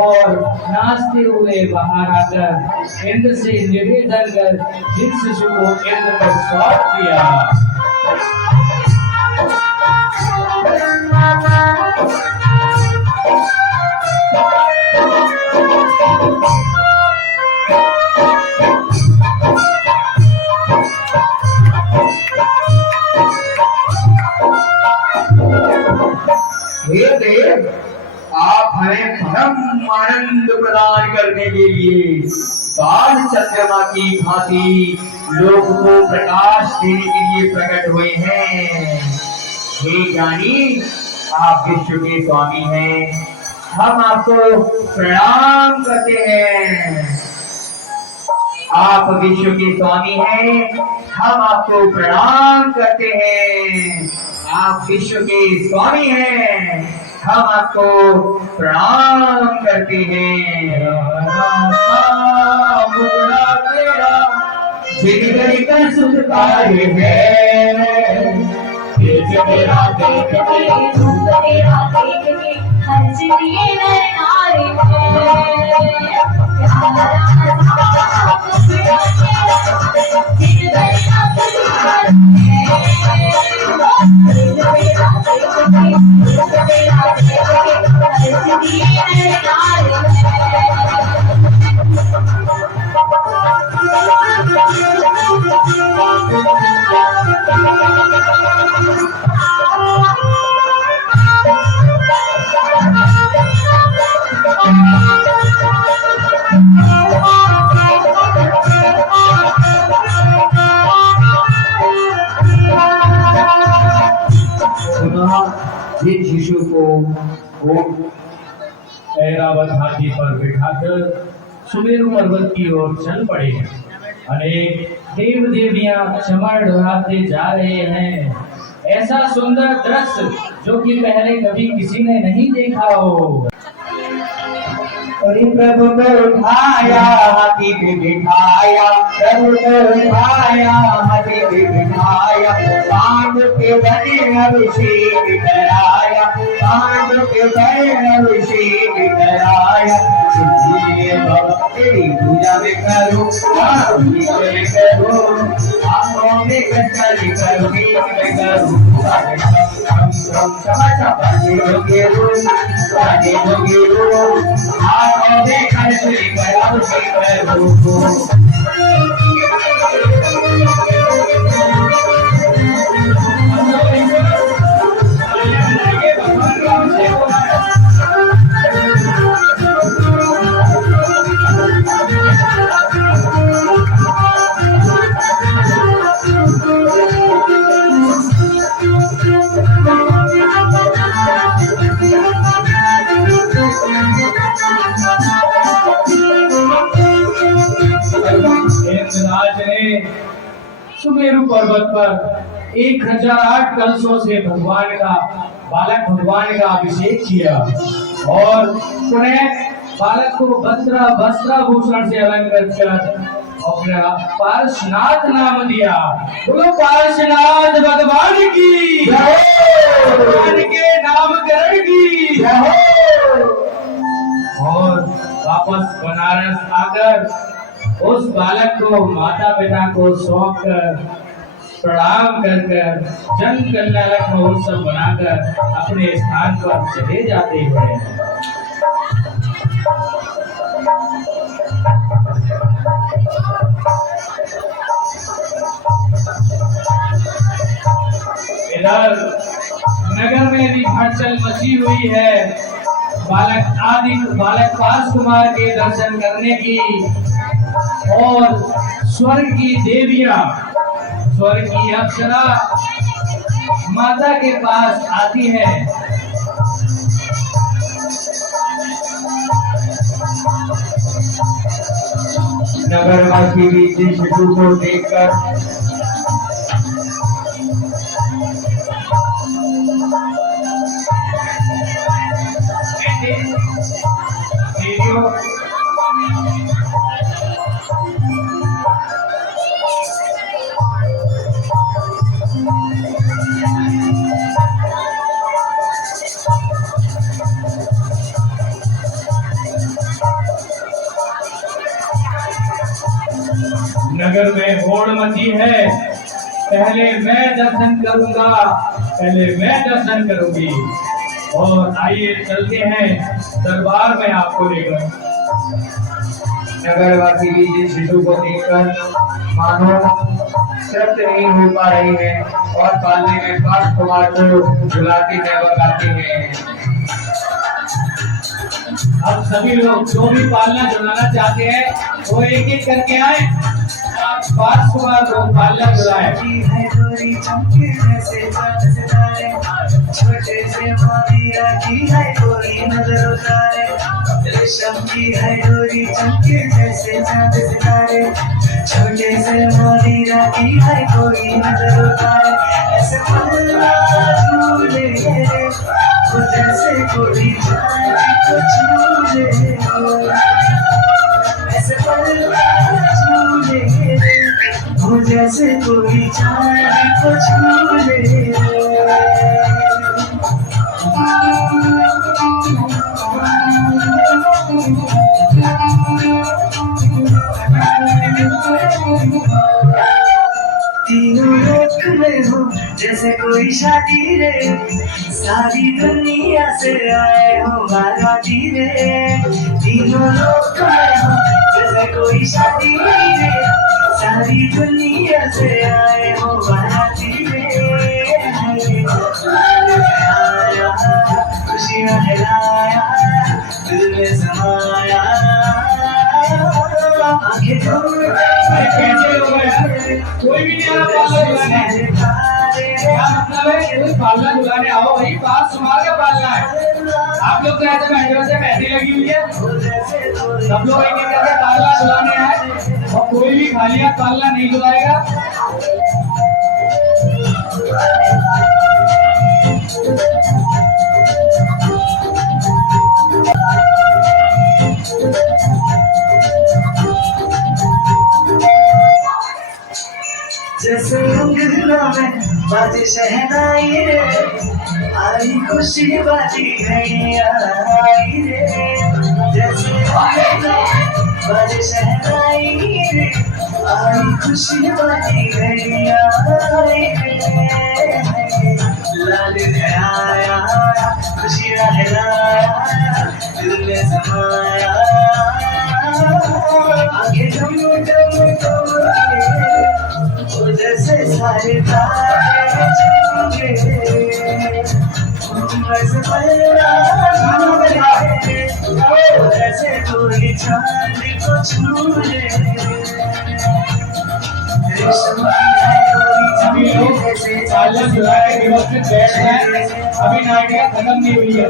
और नाचते हुए बाहर आकर इंद्र से निवेदन कर जिन शिशु को इंद्र पर सौंप दिया। हे देव, आप हमें परम आनंद प्रदान करने के लिए बाल चंद्रमा की भांति लोक को प्रकाश देने के लिए प्रकट हुए हैं। हे ज्ञानी, आप विश्व के स्वामी हैं, हम आपको प्रणाम करते हैं। आप विश्व के स्वामी हैं, हम आपको प्रणाम करते हैं। आप विश्व के स्वामी हैं, हम आपको प्रणाम करते हैं। जिनके कर सुख कार्य है, तेरा देख के रूप तेरा देख के हर्ष दिए नर नारी जिन शिशु को ऐरावत हाथी पर बिठाकर सुमेरु पर्वत की ओर चल पड़े। अनेक देव देवियां चमर ढुराते जा रहे हैं। ऐसा सुंदर दृश्य जो कि पहले कभी किसी ने नहीं देखा हो। प्रभु को उठाया, हाथी पे बिठाया, प्रभु को उठाया, हाथी पे बिठाया, पांडु के बने अभिषेक कराया, पांडु के बने अभिषेक कराया। तेरी पूजा में करो, करो, आंखों में कचरी करो, में करो। हिंगराज ने सुमेरु पर्वत पर 1008 कलशों से भगवान का भगवान का अभिषेक किया और पुनः बालक को वस्त्राभूषण से अलंकृत कर अपना पार्श्वनाथ नाम दिया। बोलो पार्श्वनाथ भगवान की जय, भगवान के नामकरण की जय। और वापस बनारस आकर उस बालक को माता पिता को सौंप कर प्रणाम कर जन कल्याणक महोत्सव बनाकर अपने स्थान पर चले जाते हैं। इधर नगर में भी हलचल मची हुई है। बालक पास कुमार के दर्शन करने की और स्वर्ग की देवियां, स्वर्ग की अप्सरा माता के पास आती है। नगरवासी भी जिस शिशु को देखकर नगर में होड़ मची है। पहले मैं दर्शन करूंगा, पहले मैं दर्शन करूंगी। और आइए चलते हैं दरबार में आपको लेकर। नगरवासी भी जिस शिशु को देखकर मानो तृप्त नहीं हो पा रही है और पालने में पास कुमार को बुलाती है बगाती है। अब सभी लोग जो भी पालना जुलाना चाहते हैं वो एक एक करके आए। पास कुमार को पालना जुलाए। छोटे से मादिया की है कोई नजर उतारे, रेशम की है डोरी चमके जैसे चांद सितारे। छोटे से मादिया की है कोई नजर उतारे, ऐसे पल्ला झूले रे वो जैसे कोई जाने को छूले। ऐसे पल्ला झूले रे वो जैसे कोई जाने को छूले। तीनों लोक में हो जैसे कोई शादी रे, सारी दुनिया से आए हो बाराती रे। तीनों लोक में हो जैसे कोई शादी रे, सारी दुनिया से आए हो बाराती रे। खुशियाँ हिलाया दिल में समाया, आंखें कैसे लोग हैं? कोई भी नहीं आ रहा पालना जुलाने। क्या मतलब है? कोई पालना जुलाने आओ भाई, पास कुमार का पालना है। आप लोग तो ऐसे महंगे से मेहंदी लगी हुई है। सब लोग एक एक करके पालना जुलाने आए और कोई भी खाली हाथ पालना नहीं जुलाएगा। जैसे अंगना में बाजे शहनाई रे, आई खुशी बाजी है आई रे। जैसे अंगना में बजे शहनाई रे, आई खुशी वाली घड़िया आई रे, लाल आया खुशियाँ है लाया, दिल में समाया, आगे डम डम डम के जैसे सारे तारे झूमे, बस पलना झूमे, जैसे कोई चांद को छूले, रेशम सभी लोग चालक जुलाई व्यवस्थित बैठ हैं। अभी नाटिका खत्म नहीं हुई है।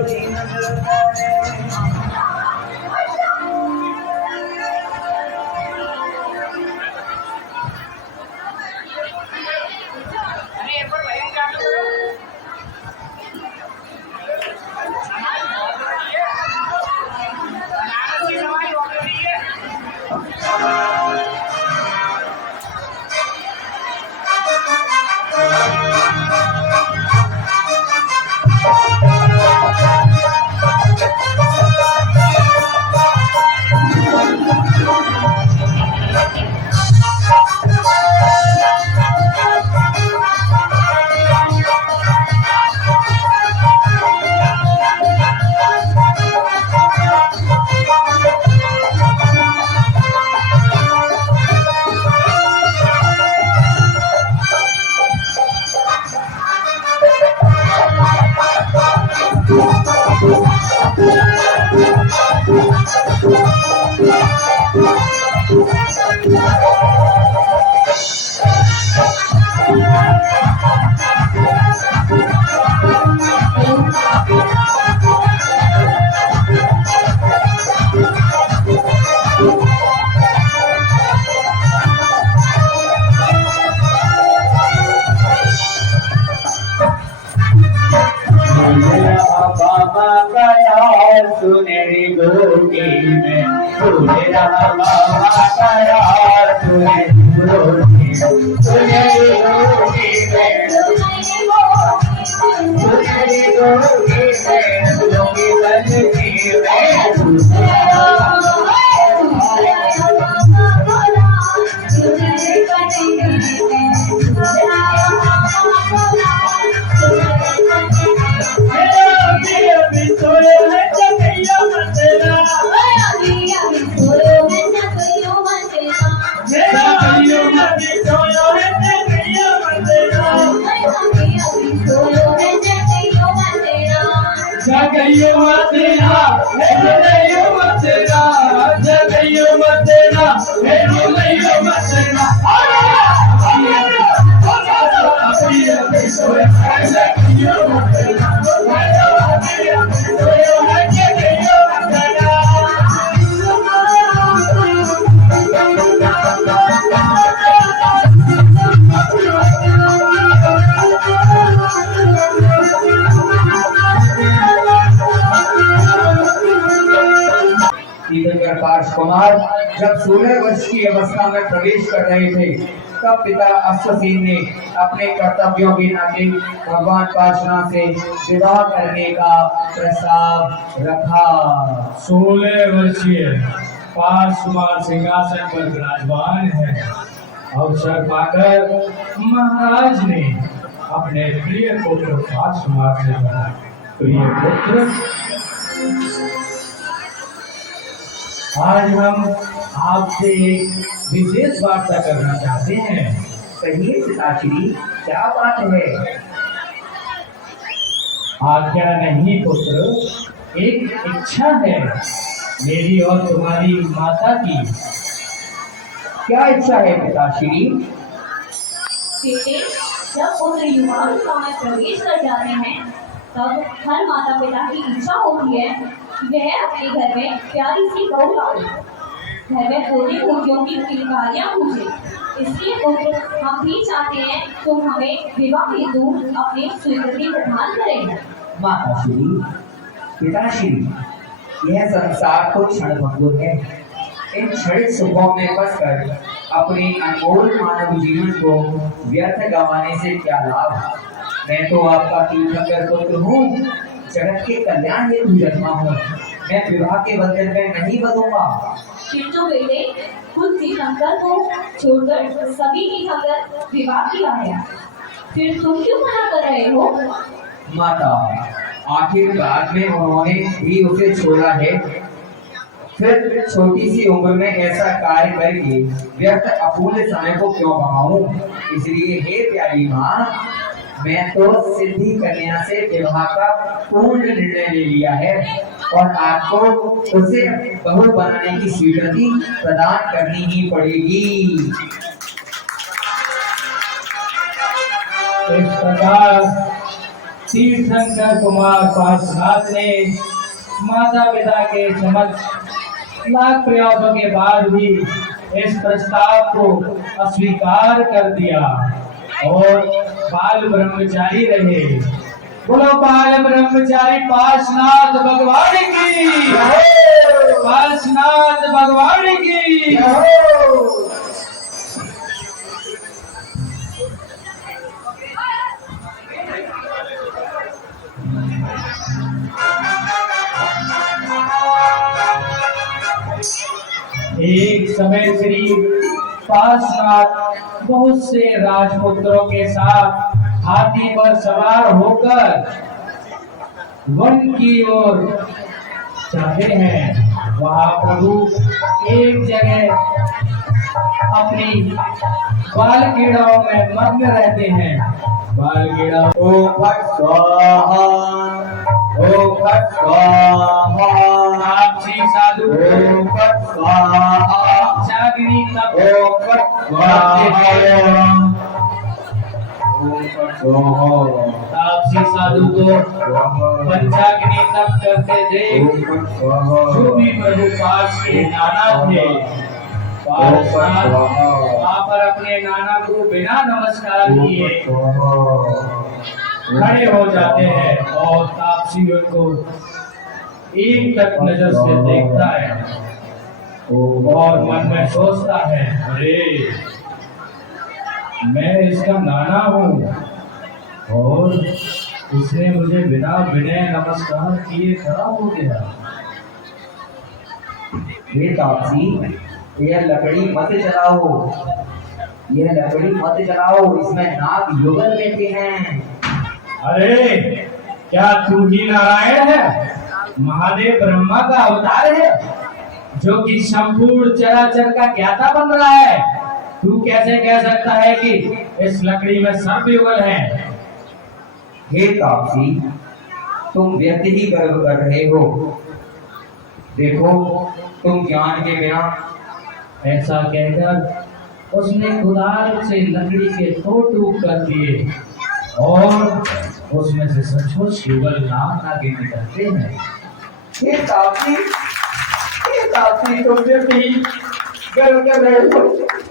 बाबा का यार सुनहरी गोटी में, मेरा बाबा का यार सुनहरी गोटी में, सुनहरी गोटी में, सुनहरी गोटी में, लोगी बनती जगयो मतेरा, जगयो मतेरा, जगयो मतेरा, जगयो मतेरा। कुमार जब 16 वर्ष की अवस्था में प्रवेश कर रहे थे, तब पिता अश्वसेन ने अपने कर्तव्यों के नाते भगवान पार्श्वनाथ से विवाह करने का प्रस्ताव रखा। 16 वर्षीय पार्श्वनाथ सिंहासन पर विराजमान है। अवसर पाकर महाराज ने अपने प्रिय पुत्र पार्श्वनाथ से कहा, प्रिय पुत्र, आज हम आपसे एक विशेष वार्ता करना चाहते हैं। कहिए पिताश्री, क्या बात है? आज्ञा नहीं पुत्र, एक इच्छा है मेरी और तुम्हारी माता की। क्या इच्छा है पिताश्री? बेटे, जब पुत्र युवावस्था में प्रवेश कर जाते हैं, तब हर माता पिता की इच्छा होती है वह अपने घर में प्यारी सी बहू लाए, घर में थोड़ी मूर्तियों की किलकारियां पूजे। इसलिए पुत्र, हम भी चाहते हैं तुम हमें विवाह हेतु अपनी स्वीकृति प्रदान करें। माताश्री, पिताश्री, यह संसार तो क्षण भंगुर है। इन क्षणिक सुखों में फंसकर अपने अनमोल मानव जीवन को व्यर्थ गंवाने से क्या लाभ? मैं तो आपका तीर्थंकर पुत्र हूँ, जगत के कल्याण हेतु जन्मा हूँ। मैं विवाह के बंधन में नहीं बंधूंगा। फिर तो बेटे खुद तीर्थंकर को छोड़कर सभी तीर्थंकर विवाह किया है, फिर तुम क्यों मना कर रहे हो? माता, आखिरकार में उन्होंने भी उसे छोड़ा है, फिर छोटी सी उम्र में ऐसा कार्य करके व्यर्थ अपूर्ण समय को क्यों गवाऊं? इसलिए हे प्यारी माँ, मैं तो सिद्धि कन्या से विवाह का पूर्ण निर्णय ले लिया है और आपको उसे बहू बनाने की स्वीकृति प्रदान करनी ही पड़ेगी। इस प्रकार तीर्थंकर कुमार पार्श्वनाथ ने माता पिता के समक्ष लाख प्रयासों के बाद भी इस प्रस्ताव को अस्वीकार कर दिया और बाल ब्रह्मचारी रहे। बोलो बाल ब्रह्मचारी पार्श्वनाथ भगवान की, पार्श्वनाथ भगवान की। एक समय श्री पार्श्वनाथ बहुत से राजपुत्रों के साथ हाथी पर सवार होकर वन की ओर जाते हैं। वहाँ प्रभु एक जगह अपनी बाल क्रीड़ाओं में मग्न रहते हैं। बाल क्रीड़ा ओम फट स्वाहा, ओम फट स्वाहा, आपसी साधु ओम फट स्वाहा, जागनी तप ओम फट स्वाहा, ओम फट स्वाहा, आपसी साधु को पंचाग्नि तप करते देख ओम फट स्वाहा, जो भी प्रभु पास के नाना थे पार्श्वनाथ वहाँ पर अपने नाना को बिना नमस्कार किए खड़े हो जाते हैं और तापसी उनको एक तक नजर से देखता है और मन में सोचता है, अरे मैं इसका नाना हूँ और इसने मुझे बिना विनय नमस्कार किए खड़ा हो गया। हे तापसी, यह लकड़ी मत जलाओ, यह लकड़ी मत जलाओ, इसमें नाग युगल बैठे हैं। अरे क्या तू ही नारायण है? महादेव ब्रह्मा का अवतार है जो कि संपूर्ण चराचर का ज्ञाता बन रहा है। तू कैसे कह सकता है कि इस लकड़ी में सर्प युगल है? हे तापसी, तुम व्यर्थ ही गर्व कर रहे हो। देखो, तुम ज्ञान के बिना। ऐसा कहकर उसने कुदाल से लकड़ी के दो टूक कर दिए और उसमें से सचमुच युगल नाम नागिन निकलते हैं। हे तापसी, तुम व्यर्थ ही गर्व कर रहे हो।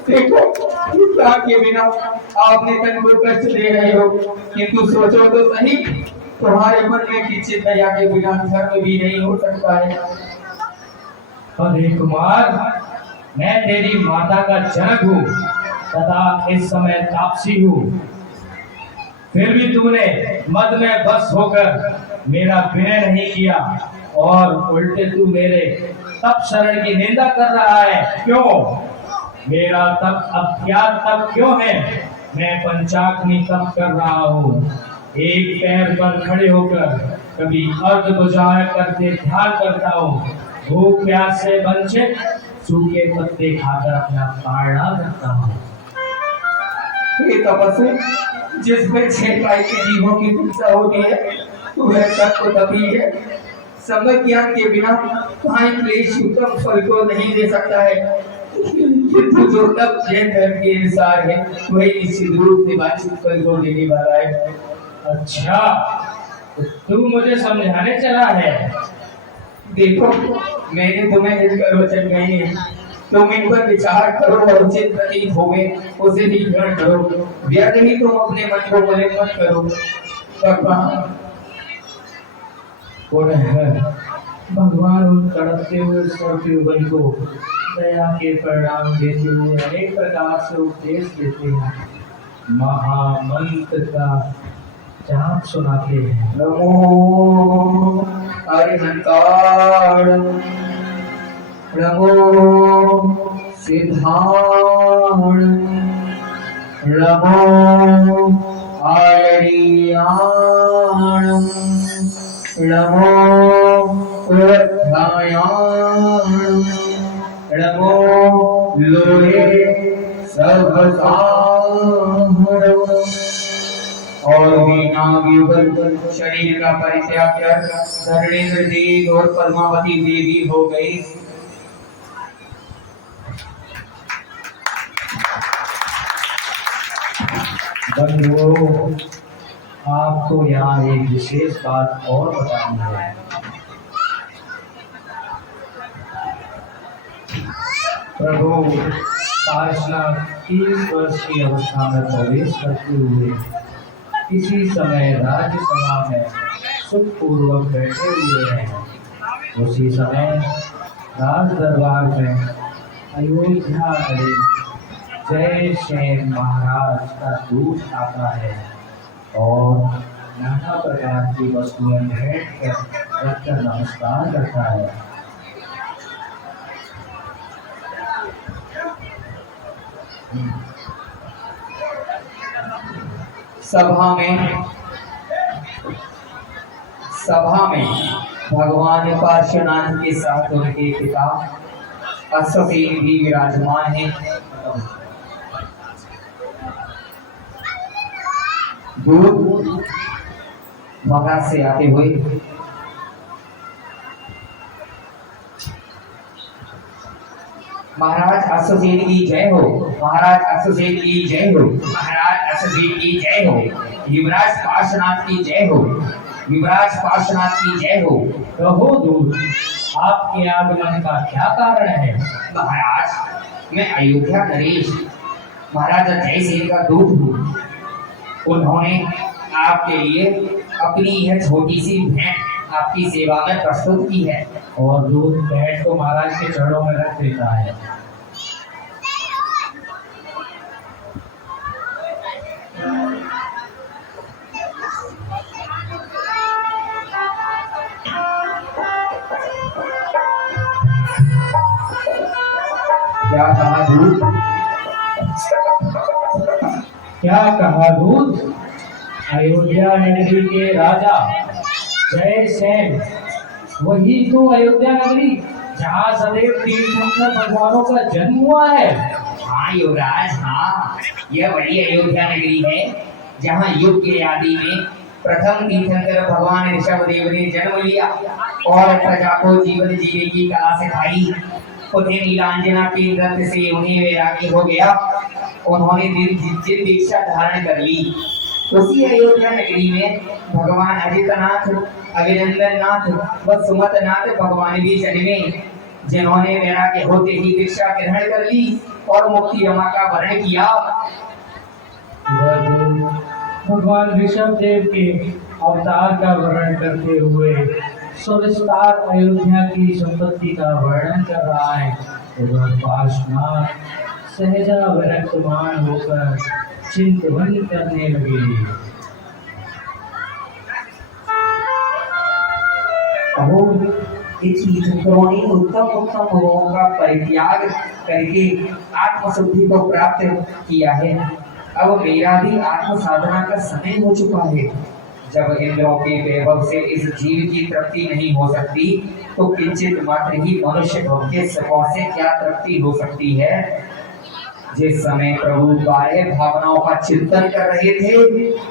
देखो, ज्ञान के बिना आपने तन को कष्ट दे रहे हो, किंतु सोचो तो सही, तुम्हारे मन में किंचित दया के बिना धर्म भी नहीं हो सकता है। अरे कुमार, मैं तेरी माता का जनक हूँ तथा इस समय तापसी हूँ, फिर भी तूने मद में बस होकर मेरा विनय नहीं किया और उल्टे तू मेरे तप शरण की निंदा कर रहा है। क्यों? मेरा तप अज्ञात तप क्यों है? मैं पंचाग्नि तप कर रहा हूँ। एक पैर पर खड़े होकर कभी अर्ध भुजा करके ध्यान करता हूँ, भूख प्यास से वंचित सूखे पत्ते खाकर अपना पारणा करता हूँ। हे तपस्वी, जिसमें 6 पाई के जीवों की हिंसा होती है, वह तप तो तभी है। सम्यक ज्ञान के बिना कहीं क्लेश उत्तम फल को नहीं दे सकता है, किंतु जो तप जैन धर्म के अनुसार है, वही निश्चित रूप से वांछित फल को देने वाला है। अच्छा, तो तू मुझे समझाने चला है? देखो, मैंने तुम्हें हितकर वचन कहे हैं, तुम इन पर विचार करो और उचित प्रतीत होवे उसे भी ग्रहण करो। व्यर्थ ही तुम अपने मन को मलिन मत करो। भगवान उन तड़पते हुए सर्पयुगल को दया के परिणाम देते हुए अनेक प्रकार से उपदेश देते हैं, महामंत्र का जाप सुनाते हैं। नमो अरिहंताड़ नमो सिद्धाण नमो आर्याण नमो उद्धायाण नमो लोहे सर्वसाहर और वीणायुगल शरीर का परित्याग कर धरणेन्द्र देव और पद्मावती देवी हो गई। बंधुओं, आपको यहाँ एक विशेष बात और बतानी है। प्रभु पार्श्वनाथ 30 वर्ष की अवस्था में प्रवेश करते हुए इसी समय राज्यसभा में सुखपूर्वक बैठे हुए हैं। उसी समय राज दरबार में अयोध्या नरेश जय सेन महाराज का दूत आता है और नाना प्रकार की वस्तुएं भेंट कर रखकर नमस्कार करता है। सभा में भगवान पार्श्वनाथ के साथ उनके पिता अश्वसेन भी विराजमान हैं। दूत महाराज से आते हुए महाराज अश्वसेन की जय हो, महाराज अश्वसेन की जय हो, महाराज अश्वसेन की जय हो, युवराज पार्श्वनाथ की जय हो, युवराज पार्श्वनाथ की जय हो। प्रभु दूत, आपके आगमन का क्या कारण है? महाराज, मैं अयोध्या नरेश महाराजा जयसेन का दूत हूँ। उन्होंने आपके लिए अपनी यह छोटी सी भेंट आपकी सेवा में प्रस्तुत की है। और दूत भेंट को महाराज के चरणों में रख देता है। क्या कहा दूत? क्या कहा दूत? अयोध्या नगरी के राजा जय सेन, वही तो अयोध्या नगरी जहाँ सदैव तीर्थंकर भगवानों का जन्म हुआ है। हाँ युवराज, हाँ, यह बड़ी अयोध्या नगरी है जहाँ युग के आदि में प्रथम तीर्थंकर भगवान ऋषभदेव ने जन्म लिया और प्रजा को जीवन जीने की कला सिखाई। उन्हें नीलांजना के नृत्य से उन्हें वैराग्य हो गया। उन्होंने जिन दीक्षा धारण कर ली। उसी अयोध्या नगरी में भगवान अजितनाथ, अभिनंदननाथ व सुमतनाथ भगवान भी जन्मे, जिन्होंने वैराग्य होते ही दीक्षा ग्रहण कर ली और मुक्ति रमा का वर्ण किया। भगवान ऋषभ देव के अवतार का वर्णन करते हुए सविस्तार अयोध्या की संपत्ति का वर्णन कर रहा है। पार्श्वनाथ सहजा विरक्तमान होकर चिंतन करने लगे। तीर्थंकरों ने उत्तम उत्तम भोगों का परित्याग करके आत्मशुद्धि को प्राप्त किया है। अब मेरा भी आत्म साधना का समय हो चुका है। जब इंद्रों के वैभव से इस जीव की तृप्ति नहीं हो सकती, तो किंचित मात्र ही मनुष्य भोग के सुखों से क्या तृप्ति हो सकती है। जिस समय प्रभु बाह्य भावनाओं का चिंतन कर रहे थे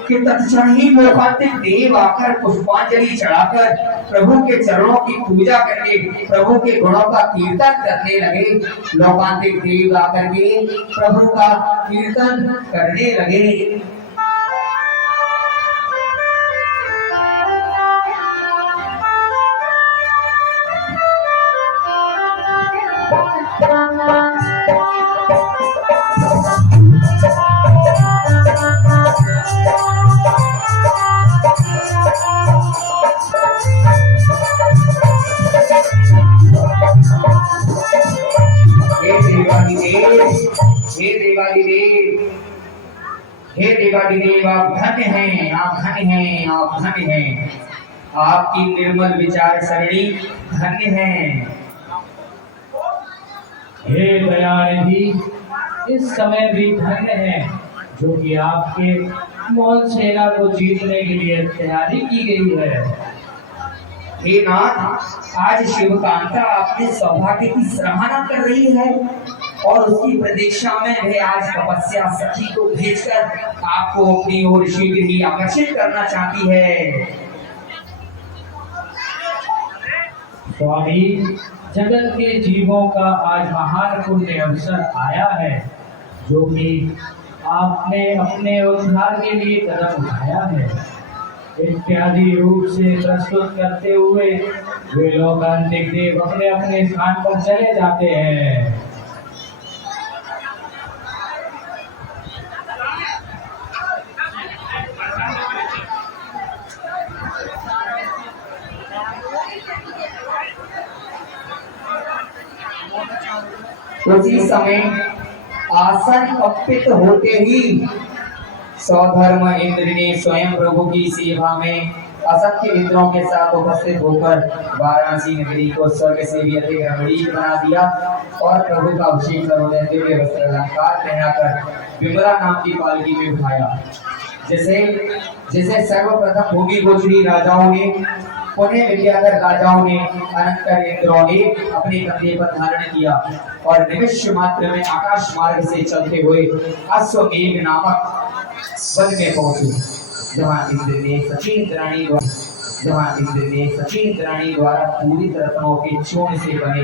कि तत्क्षण ही लोकांतिक देव आकर पुष्पांजलि चढ़ाकर प्रभु के चरणों की पूजा करके प्रभु के गुणों का कीर्तन करने लगे। लोकांतिक देव आकर के प्रभु का कीर्तन करने लगे। हे देवादिदेव, आप धन्य हैं, आप धन्य हैं, आप धन्य हैं। आपकी निर्मल विचार सरणी धन्य है। हे दयानिधि, इस समय भी धन्य है जो कि आपके मौल सेना को जीतने के लिए तैयारी की गई है। हे नाथ, आज शिवकांता अपने सौभाग्य की सराहना कर रही है और उसकी प्रतीक्षा में वह आज तपस्या सखी को भेजकर आपको अपनी ओर शीघ्र ही आकर्षित करना चाहती है। स्वामी, जगत के जीवों का आज महान पुण्य अवसर आया है जो कि आपने अपने उद्धार के लिए कदम उठाया है। इत्यादि रूप से प्रस्तुत करते हुए वे लोकांतिक देव अपने अपने स्थान पर चले जाते हैं। उसी समय आसन कंपित होते ही सौधर्म इंद्र ने स्वयं प्रभु की सेवा में असंख्य इंद्रों के साथ उपस्थित होकर वाराणसी नगरी को स्वर्ग से भी अधिक रमणीय बना दिया और प्रभु का अभिषेक कर उन्हें दिव्य वस्त्र अलंकार पहनाकर विमला नाम की पालकी में उठाया। जैसे सर्वप्रथम भूमि गोचरी राजाओं ने, पुण्य विद्याधर राजाओं ने, अनंतर इंद्रों ने अपने कंधे पर धारण किया और निमिष मात्र में आकाश मार्ग से चलते हुए अश्वमेध नामक वन में पहुंचे, जहां इंद्र ने सचिन रानी द्वारा पूरी रत्नों के चूर्ण से बने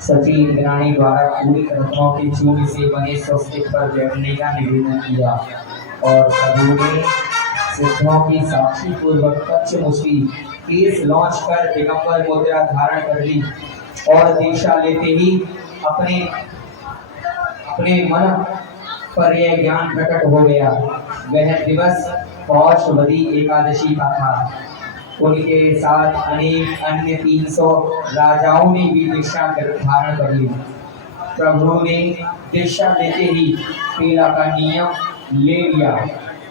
सचिन रानी द्वारा पूरी रत्नों के चूर्ण से बने स्वस्तिक पर बैठने का निवेदन किया और प्रभु ने सिद्धों की साक्षी पूर्वक कच्छ मुष्टि केस लॉन्च कर दिगंबर मुद्रा धारण कर ली और दीक्षा लेते ही अपने मन पर यह ज्ञान प्रकट हो गया। वह दिवस पौषवदी एकादशी का था। उनके साथ अनेक अन्य 300 राजाओं ने भी दीक्षा धारण कर ली। प्रभु ने दीक्षा लेते ही पीला का नियम ले लिया।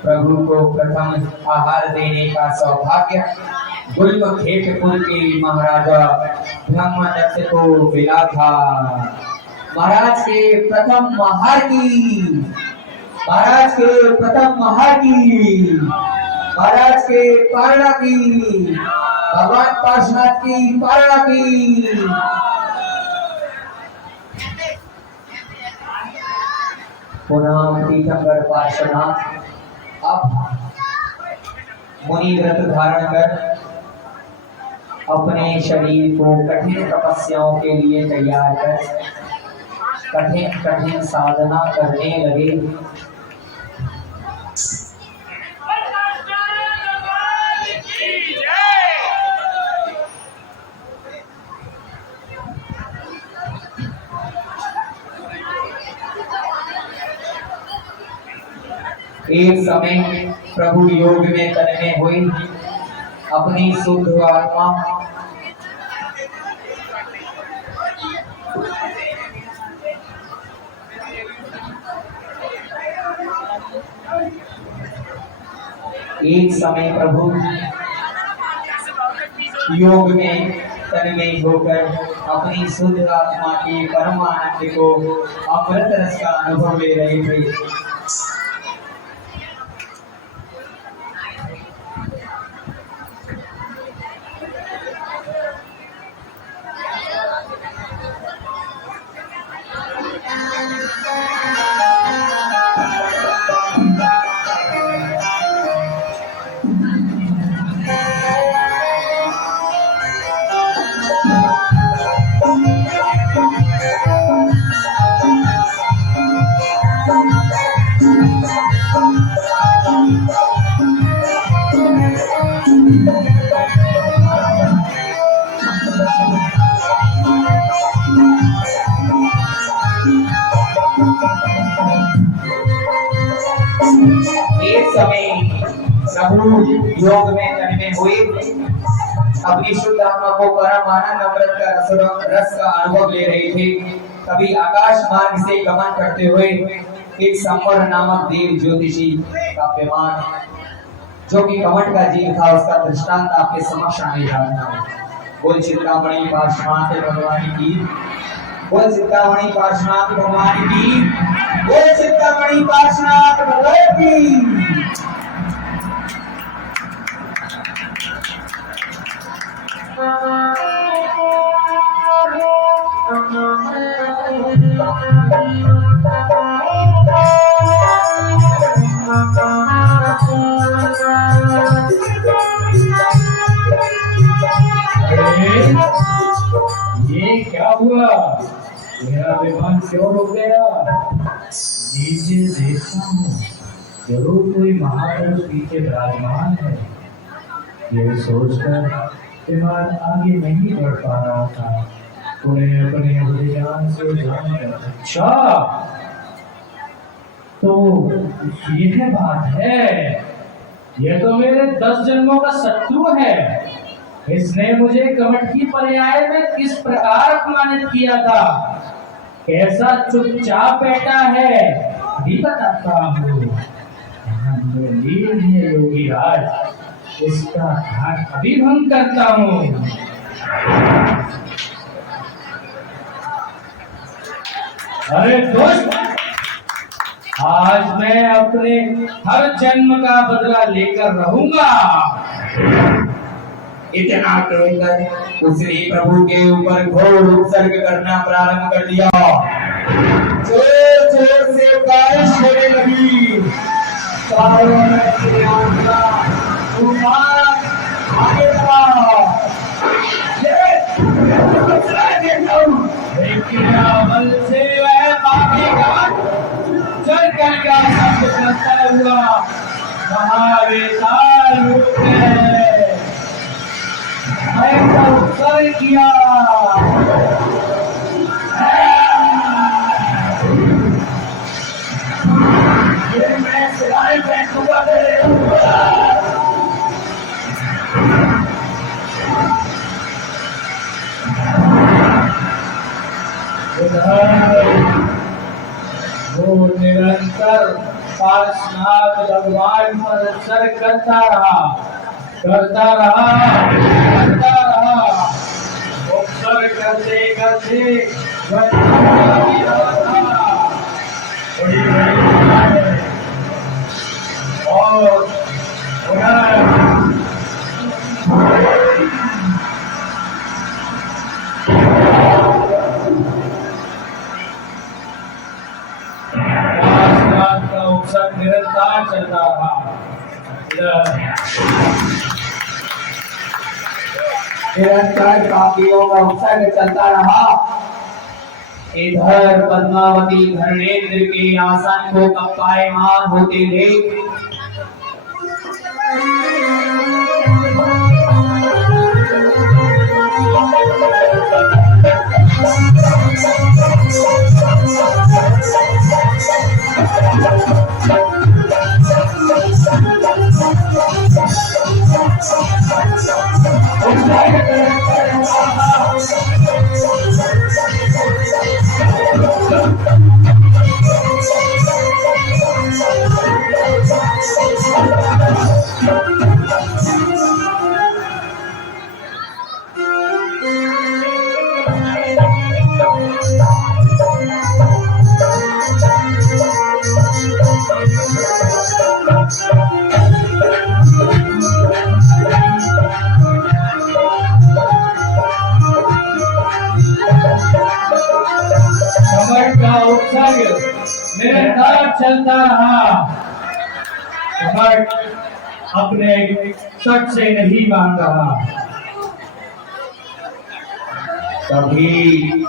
प्रभु को प्रथम आहार देने का सौभाग्य गुल्मखेटपुर के महाराजा ब्रह्मदत्त को मिला था। महाराज के प्रथम महार की, महाराज के पारणा की, भगवान पार्श्वनाथ की पारणा की। पुनः तीर्थंकर पार्श्वनाथ अब मुनि व्रत धारण कर अपने शरीर को कठिन तपस्याओं के लिए तैयार कर कठिन साधना करने लगे। एक समय प्रभु योग में तन्मय हुए, अपनी शुद्ध आत्मा एक समय प्रभु योग में तन्मय होकर अपनी शुद्ध आत्मा के परम आनंद को अमृत रस का अनुभव ले रहे थे। एक समय प्रभु योग में तन्मय हुए, अपनी शुद्ध आत्मा को परम आनंद अमृत का रस का अनुभव ले रहे थे। तभी आकाश मार्ग से गमन करते हुए एक संवर नामक देव ज्योतिषी का विमान जो कि कमट का जीव था, उसका दृष्टांत आपके समक्ष आने जा रहा है। बोल चिंतामणि पार्श्वनाथ भगवान की, बोल चिंतामणि पार्श्वनाथ भगवान की, बोल चिंतामणि पार्श्वनाथ भगवान की। ये क्या हुआ? मेरा विमान क्यों रुक गया? नीचे देखता हूँ, जरूर कोई महापुरुष पीछे विराजमान है। ये सोचकर विमान आगे नहीं बढ़ पा रहा था। उन्हें अपने अभियान से जानकर, अच्छा तो यह बात है, यह तो मेरे 10 जन्मों का शत्रु है। इसने मुझे कमट की पर्याय में किस प्रकार अपमानित किया था, कैसा चुपचाप बैठा है, अभी बताता हूँ। योगी राज, इसका घाट अभी भंग करता हूँ। अरे दोस्त, आज मैं अपने हर जन्म का बदला लेकर रहूंगा। इतना कहकर उसने प्रभु के ऊपर घोर उपसर्ग करना प्रारंभ कर दिया। जोर जोर से बारिश होने लगी। चारों में तूफान आने लगा। लेकिन अमल से वह पापी घाट चल कर का शब्द करता हुआ महावेताल रूप में कर किया। मैं सिवाय बैठूंगा वो निरंतर पार्श्वनाथ भगवान पर उत्सर्ग करता रहा। उपसर्ग करते करते और का उपसर्ग निरंतर चलता रहा। निरंतर पापियों का उपसर्ग चलता रहा। इधर पद्मावती धर्मेंद्र के आसन को कप्पायमान होते देख का उत्सर्ग निरंतर चलता रहा। कमट अपने सच से नहीं मान रहा। तभी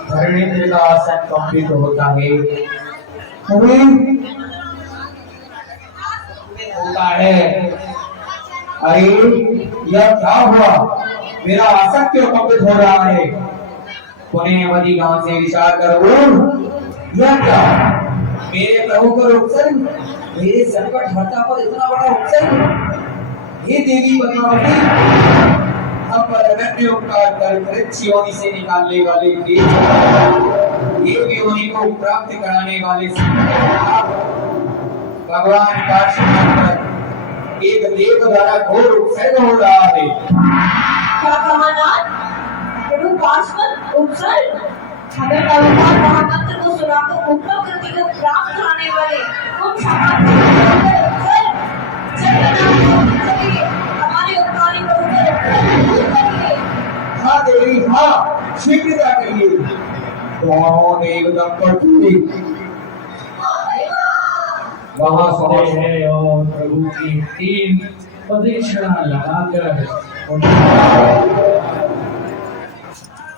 धर्मेंद्र का आसन कंपित होता है। होता है, अरे यह क्या हुआ? मेरा आसन क्यों कंपित हो रहा है? पुण्यवती गांव से विचार कर यह क्या? मेरे प्रभु का उपसर्ग, मेरे संकट हरता पर इतना बड़ा उपसर्ग। हे देवी पद्मावती, हम पर अगण्य उपकार कर वृक्ष योनि से निकालने वाले देव योनि को प्राप्त कराने वाले भगवान पार्श्वनाथ पर एक देव द्वारा घोर उपसर्ग हो रहा है। क्या कहा नाथ? प्रभु पार्श्व उपसर्ग? हमें पवित्र महामंत्र को सुनाकर उत्तम कृति को प्राप्त कराने वाले उन समाज हमारे उपकारी प्रभु करिए। हाँ देवी, हाँ, शीघ्रता करिए। दोनों देव दंपति वहाँ खड़े हैं और प्रभु की 3 प्रदक्षिणा लगाकर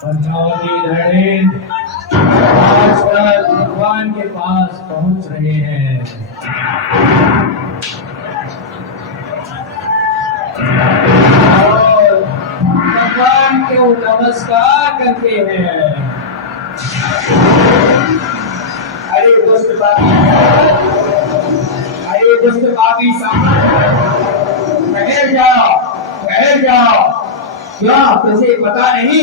पद्मावती धड़ेन भगवान के पास पहुंच रहे हैं। और भगवान को नमस्कार करते हैं। अरे दुष्ट पापी, अरे दुष्ट पापी ठहर जाओ, ठहर जाओ। क्या तुझे पता नहीं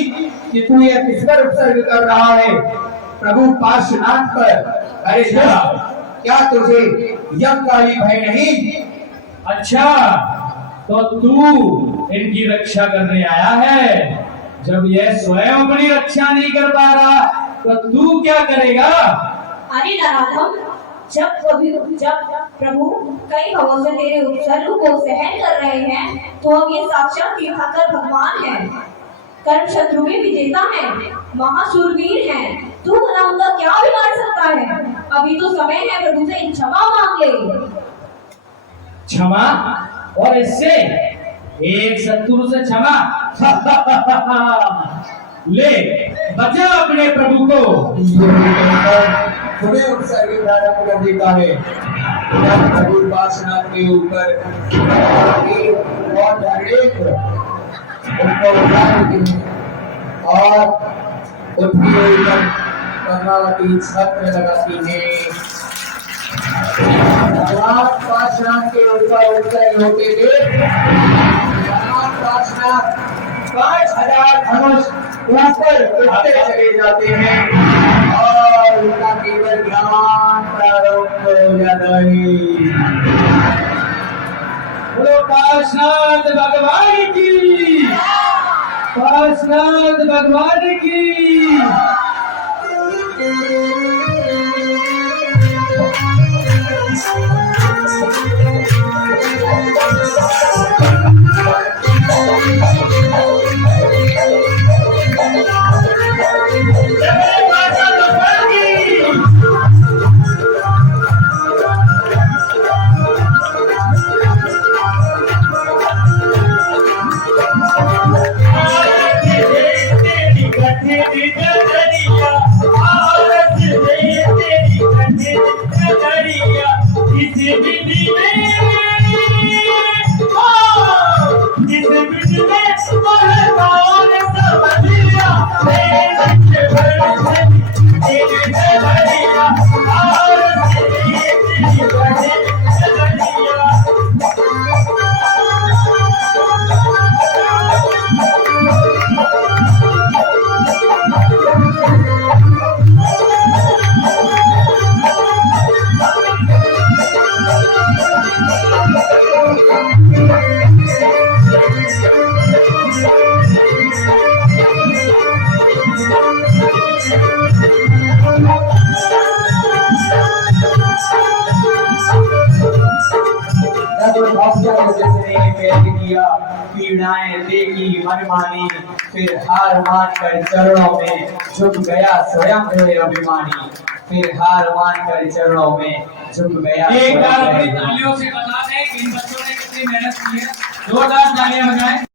कि तू यह किस पर उपसर्ग कर रहा है? प्रभु पार्श्वनाथ पर। अरे क्या तुझे यज्ञ का ही भय नहीं? अच्छा, तो तू इनकी रक्षा करने आया है? जब यह स्वयं अपनी रक्षा नहीं कर पा रहा तो तू क्या करेगा? अरे नराधम, जब प्रभु कई भवों से तेरे उपसर्ग को सहन कर रहे हैं तो हम ये साक्षात तीर्थंकर भगवान हैं, कर्म शत्रु के विजेता हैं, महाशूरवीर हैं। तू भला उनका क्या बिगाड़ सकता है? अभी तो समय है, प्रभु से क्षमा मांग ले। क्षमा? और इससे एक शत्रु से क्षमा? ले बचा अपने प्रभु को। तुम्हें उपसर्ग प्रारंभ कर देता है। जब प्रभु पार्श्वनाथ के ऊपर और धड़ेन्द्र उनको उठाएंगे और उनके ऊपर पद्मावती छत्र लगाती है। भगवान पार्श्वनाथ के ऊपर उपसर्ग होते थे। भगवान पार्श्वनाथ 5000 धनुष ऊपर उठते चले जाते हैं और उनका केवल ज्ञान प्रारंभ हो जाता है। बोलो पार्श्वनाथ भगवान की, पार्श्वनाथ भगवान की। पीड़ाएं देखी मनमानी, फिर हार मान कर चरणों में झुक गया स्वयं मेरे अभिमानी। फिर हार मान कर चरणों में झुक गया। एक बार अपनी तालियों से बता दें कि इन बच्चों ने कितनी मेहनत की है। जोरदार तालियां बजाएं।